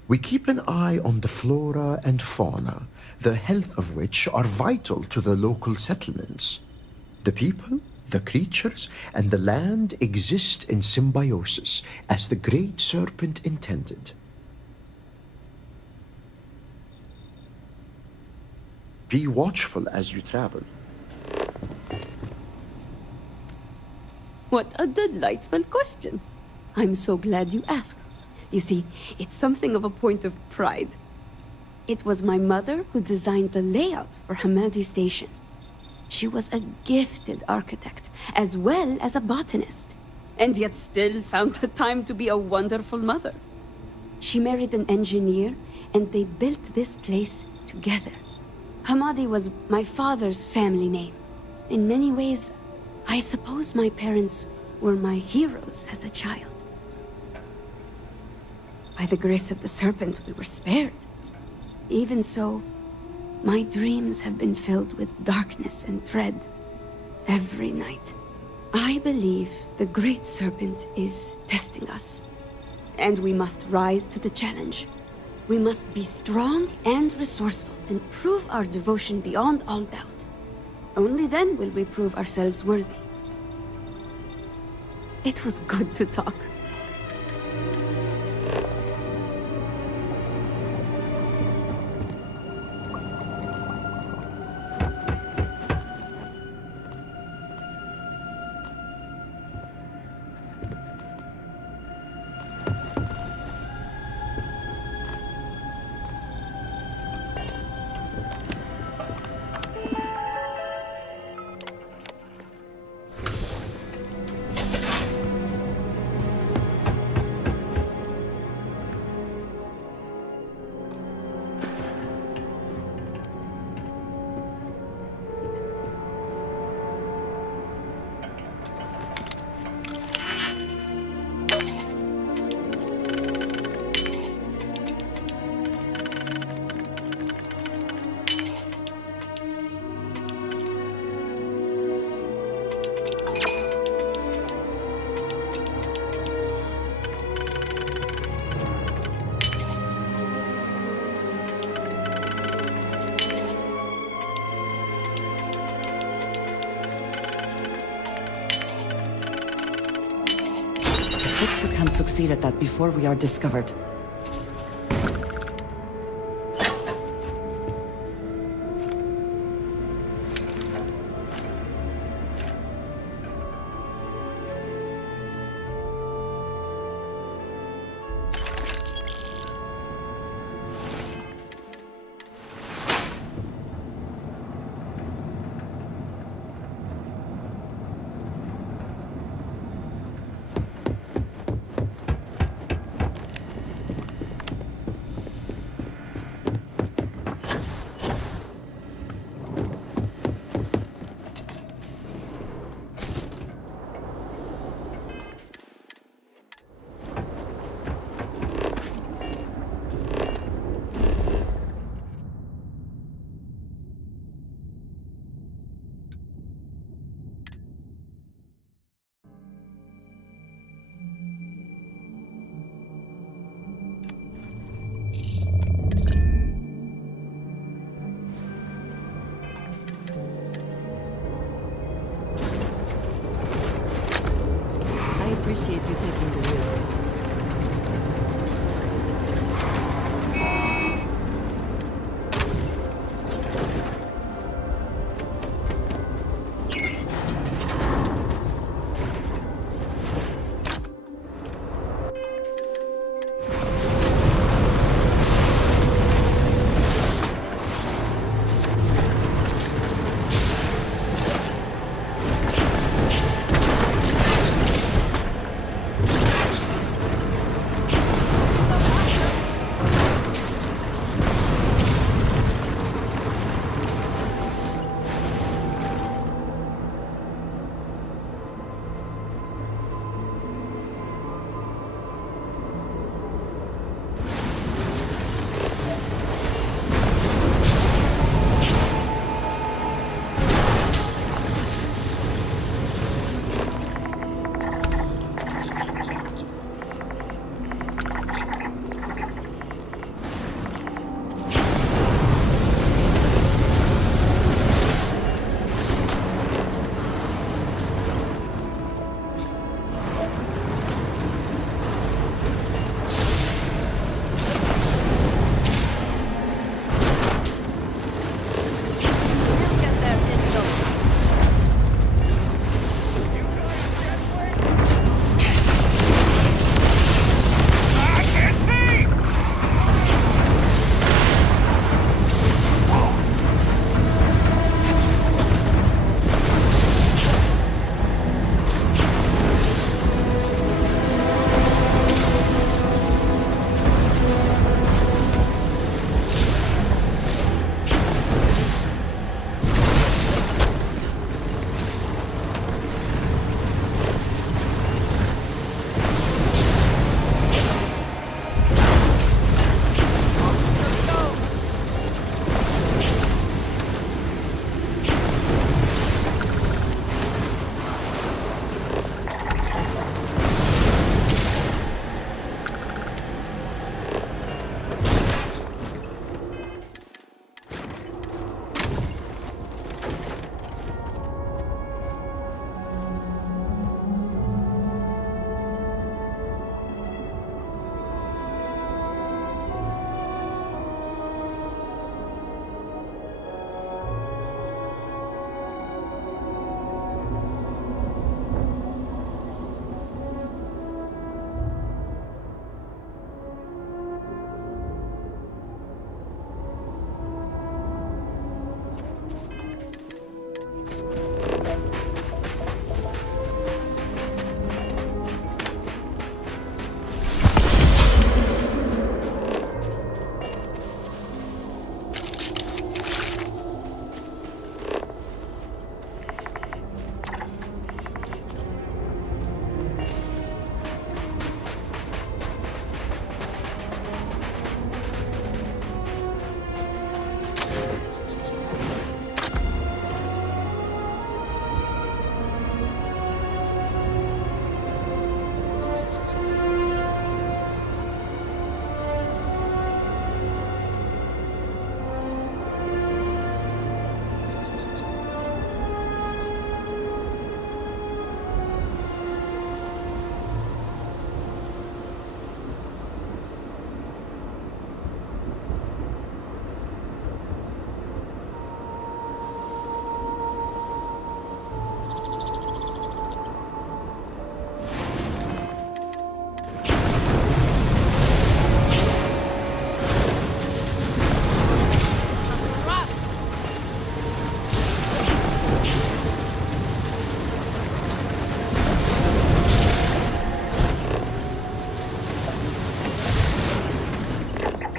We keep an eye on the flora and fauna, the health of which are vital to the local settlements. The people, the creatures, and the land exist in symbiosis, as the Great Serpent intended. Be watchful as you travel. What a delightful question. I'm so glad you asked. You see, it's something of a point of pride. It was my mother who designed the layout for Hamadi Station. She was a gifted architect, as well as a botanist, and yet still found the time to be a wonderful mother. She married an engineer, and they built this place together. Hamadi was my father's family name. In many ways, I suppose my parents were my heroes as a child. By the grace of the Serpent, we were spared. Even so, my dreams have been filled with darkness and dread every night. I believe the Great Serpent is testing us, and we must rise to the challenge. We must be strong and resourceful and prove our devotion beyond all doubt. Only then will we prove ourselves worthy. It was good to talk. Hope you can succeed at that before we are discovered. appreciate you taking the wheel.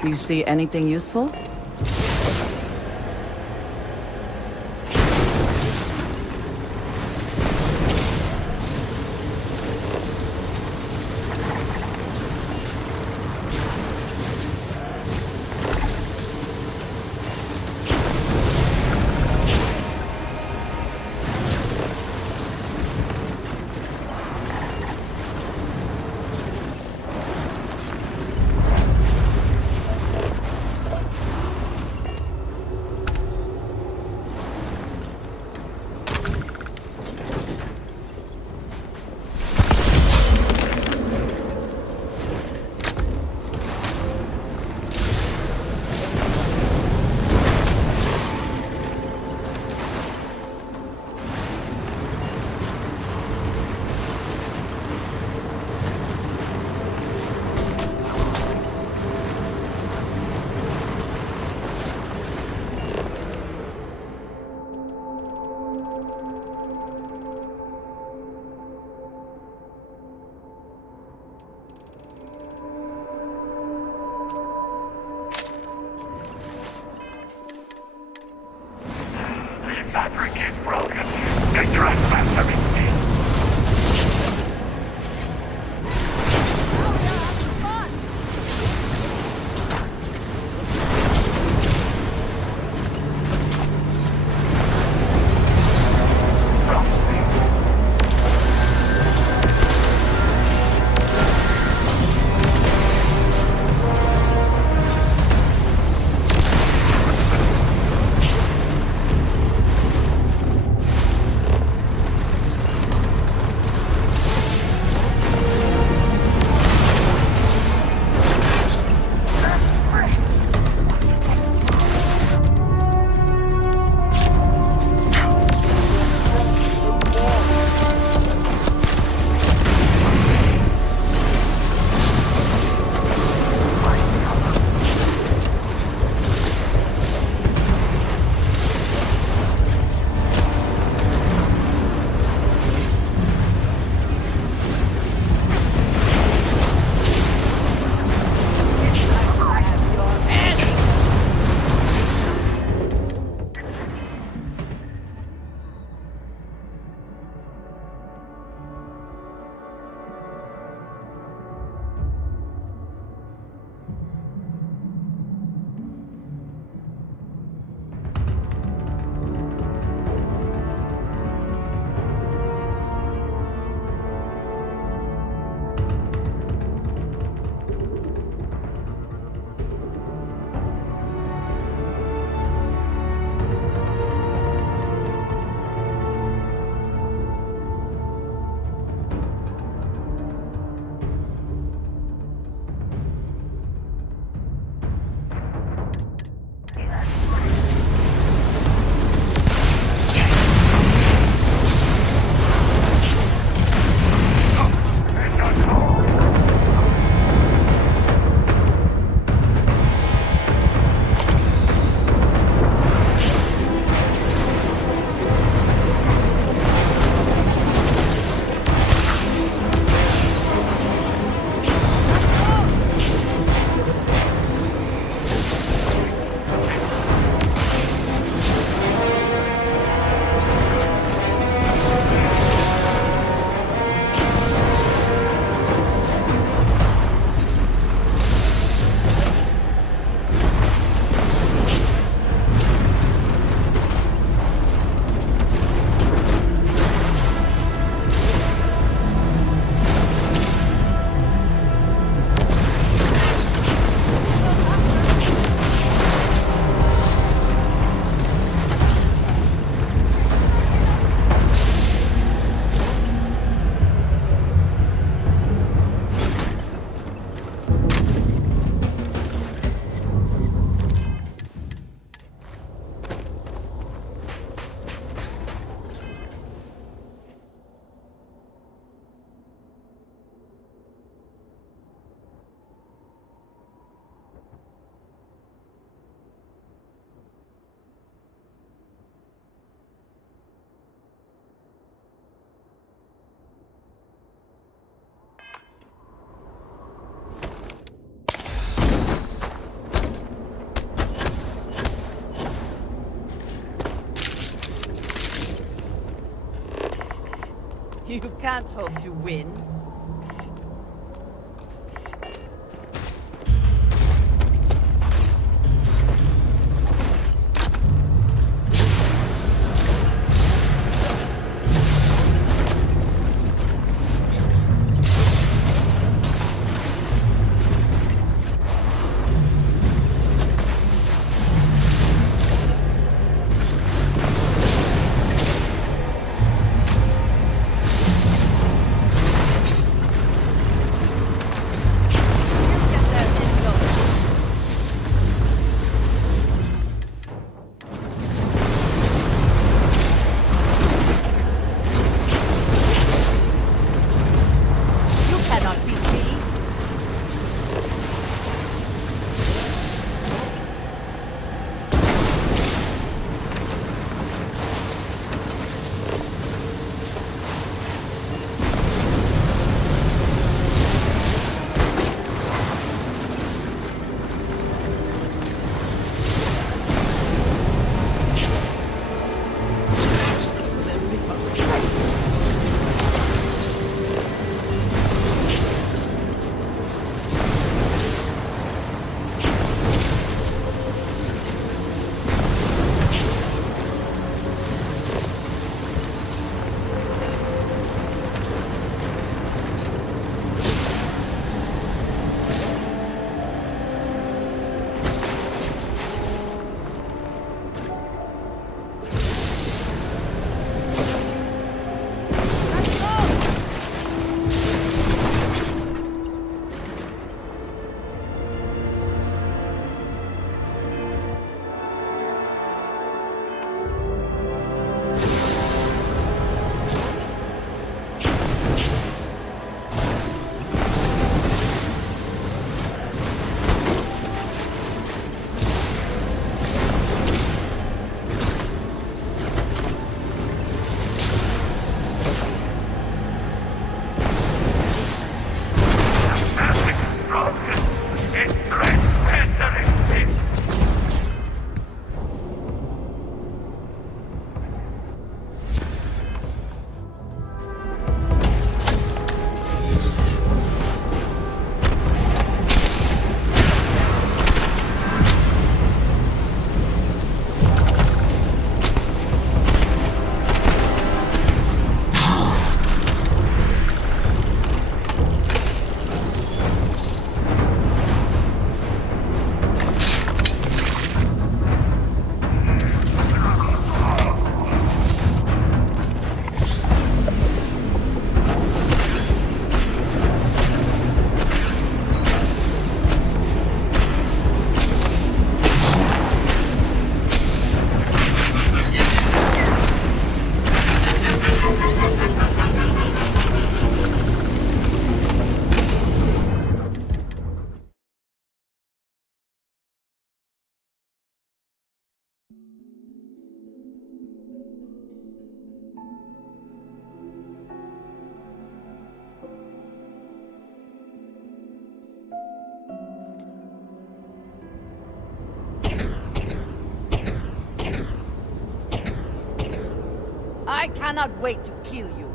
Do you see anything useful? fabricate broken. They trespass everything. You can't hope to win. I cannot wait to kill you.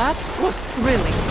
That was thrilling.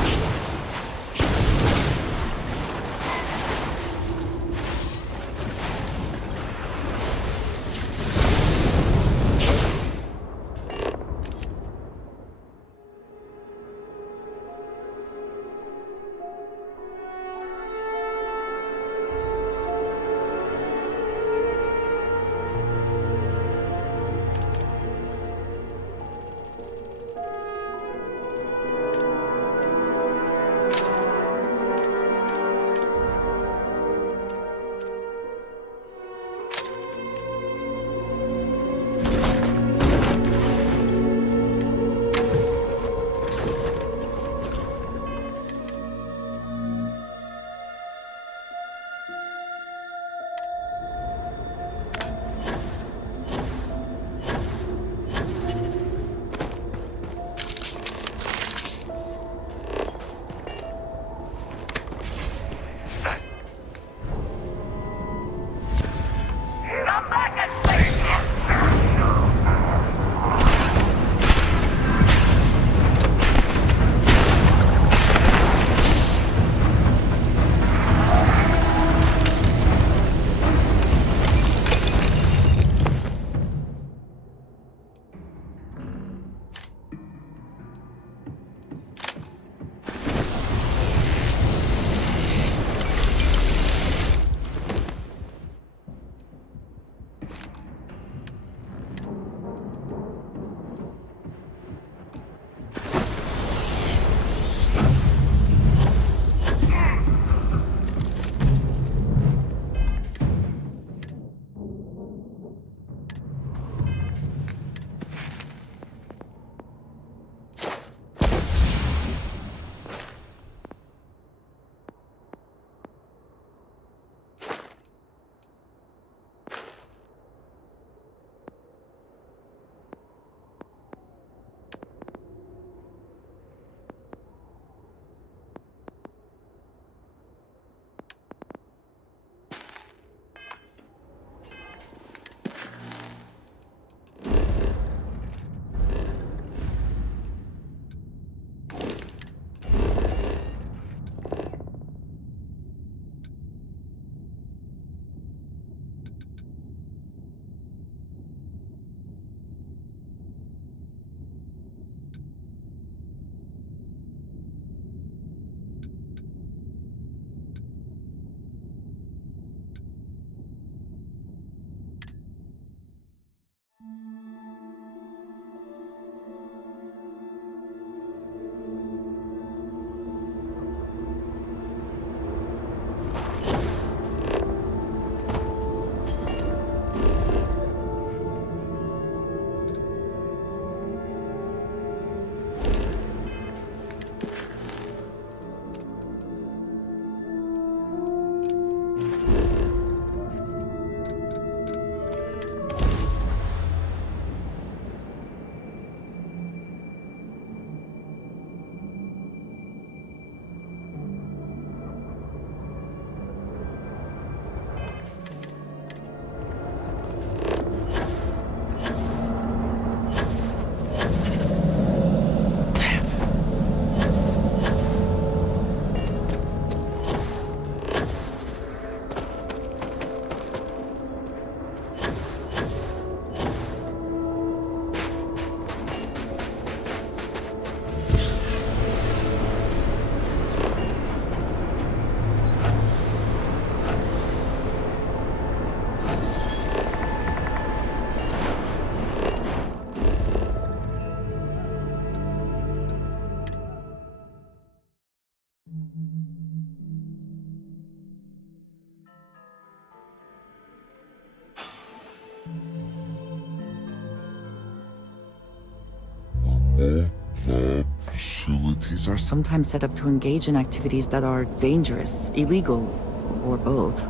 facilities are sometimes set up to engage in activities that are dangerous, illegal, or both.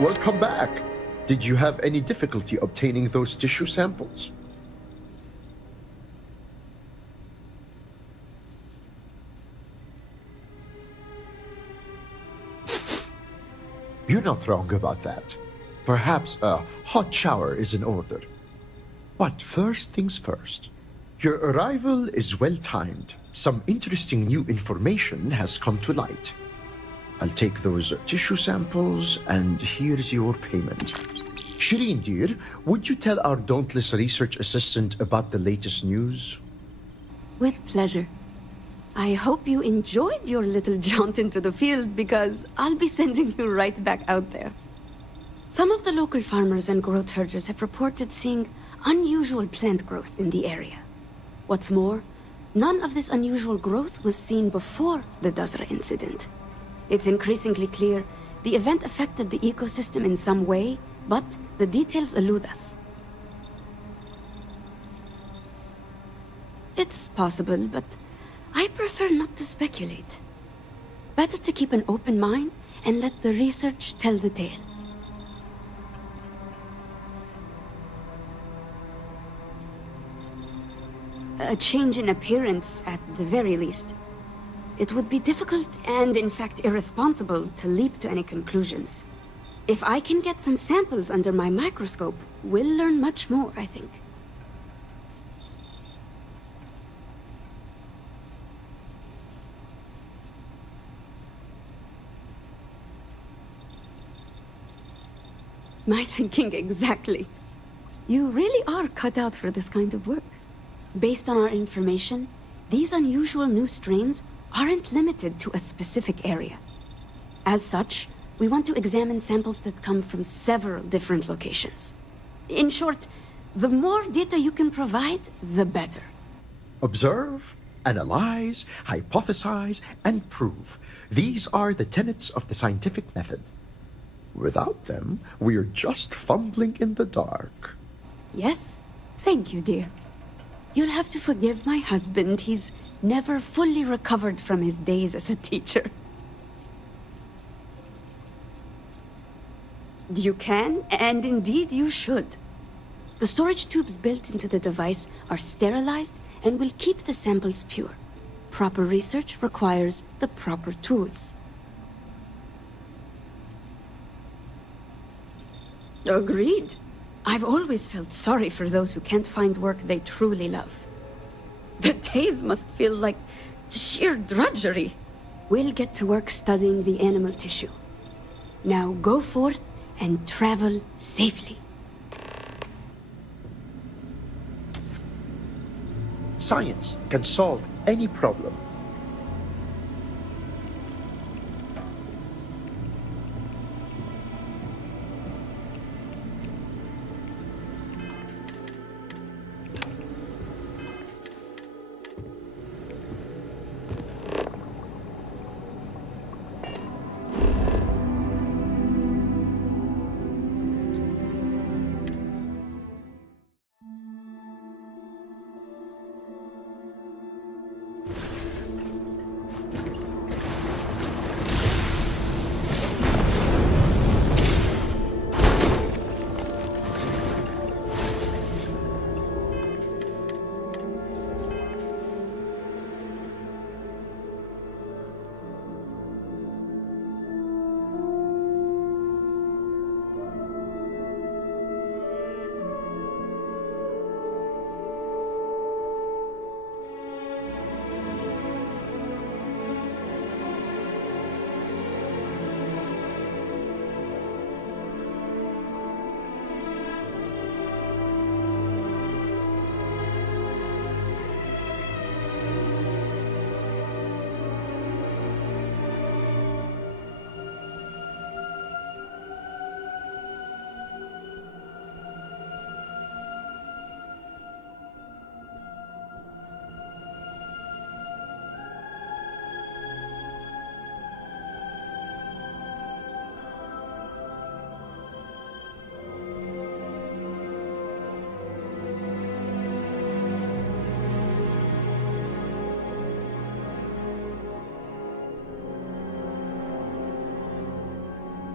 Welcome back. Did you have any difficulty obtaining those tissue samples? You're not wrong about that. Perhaps a hot shower is in order. But first things first. Your arrival is well timed. Some interesting new information has come to light. I'll take those tissue samples, and here's your payment. Shireen, dear, would you tell our dauntless research assistant about the latest news? With pleasure. I hope you enjoyed your little jaunt into the field because I'll be sending you right back out there. Some of the local farmers and growth herders have reported seeing unusual plant growth in the area. What's more, none of this unusual growth was seen before the Dazra incident. It's increasingly clear the event affected the ecosystem in some way, but the details elude us. It's possible, but I prefer not to speculate. Better to keep an open mind and let the research tell the tale. A change in appearance, at the very least. It would be difficult and, in fact, irresponsible to leap to any conclusions. If I can get some samples under my microscope, we'll learn much more, I think. My thinking exactly. You really are cut out for this kind of work. Based on our information, these unusual new strains aren't limited to a specific area. As such, we want to examine samples that come from several different locations. In short, the more data you can provide, the better. Observe, analyze, hypothesize, and prove. These are the tenets of the scientific method. Without them, we're just fumbling in the dark. Yes, thank you, dear. You'll have to forgive my husband. He's never fully recovered from his days as a teacher. You can, and indeed you should. The storage tubes built into the device are sterilized and will keep the samples pure. Proper research requires the proper tools. Agreed. I've always felt sorry for those who can't find work they truly love. The days must feel like sheer drudgery. We'll get to work studying the animal tissue. Now go forth and travel safely. Science can solve any problem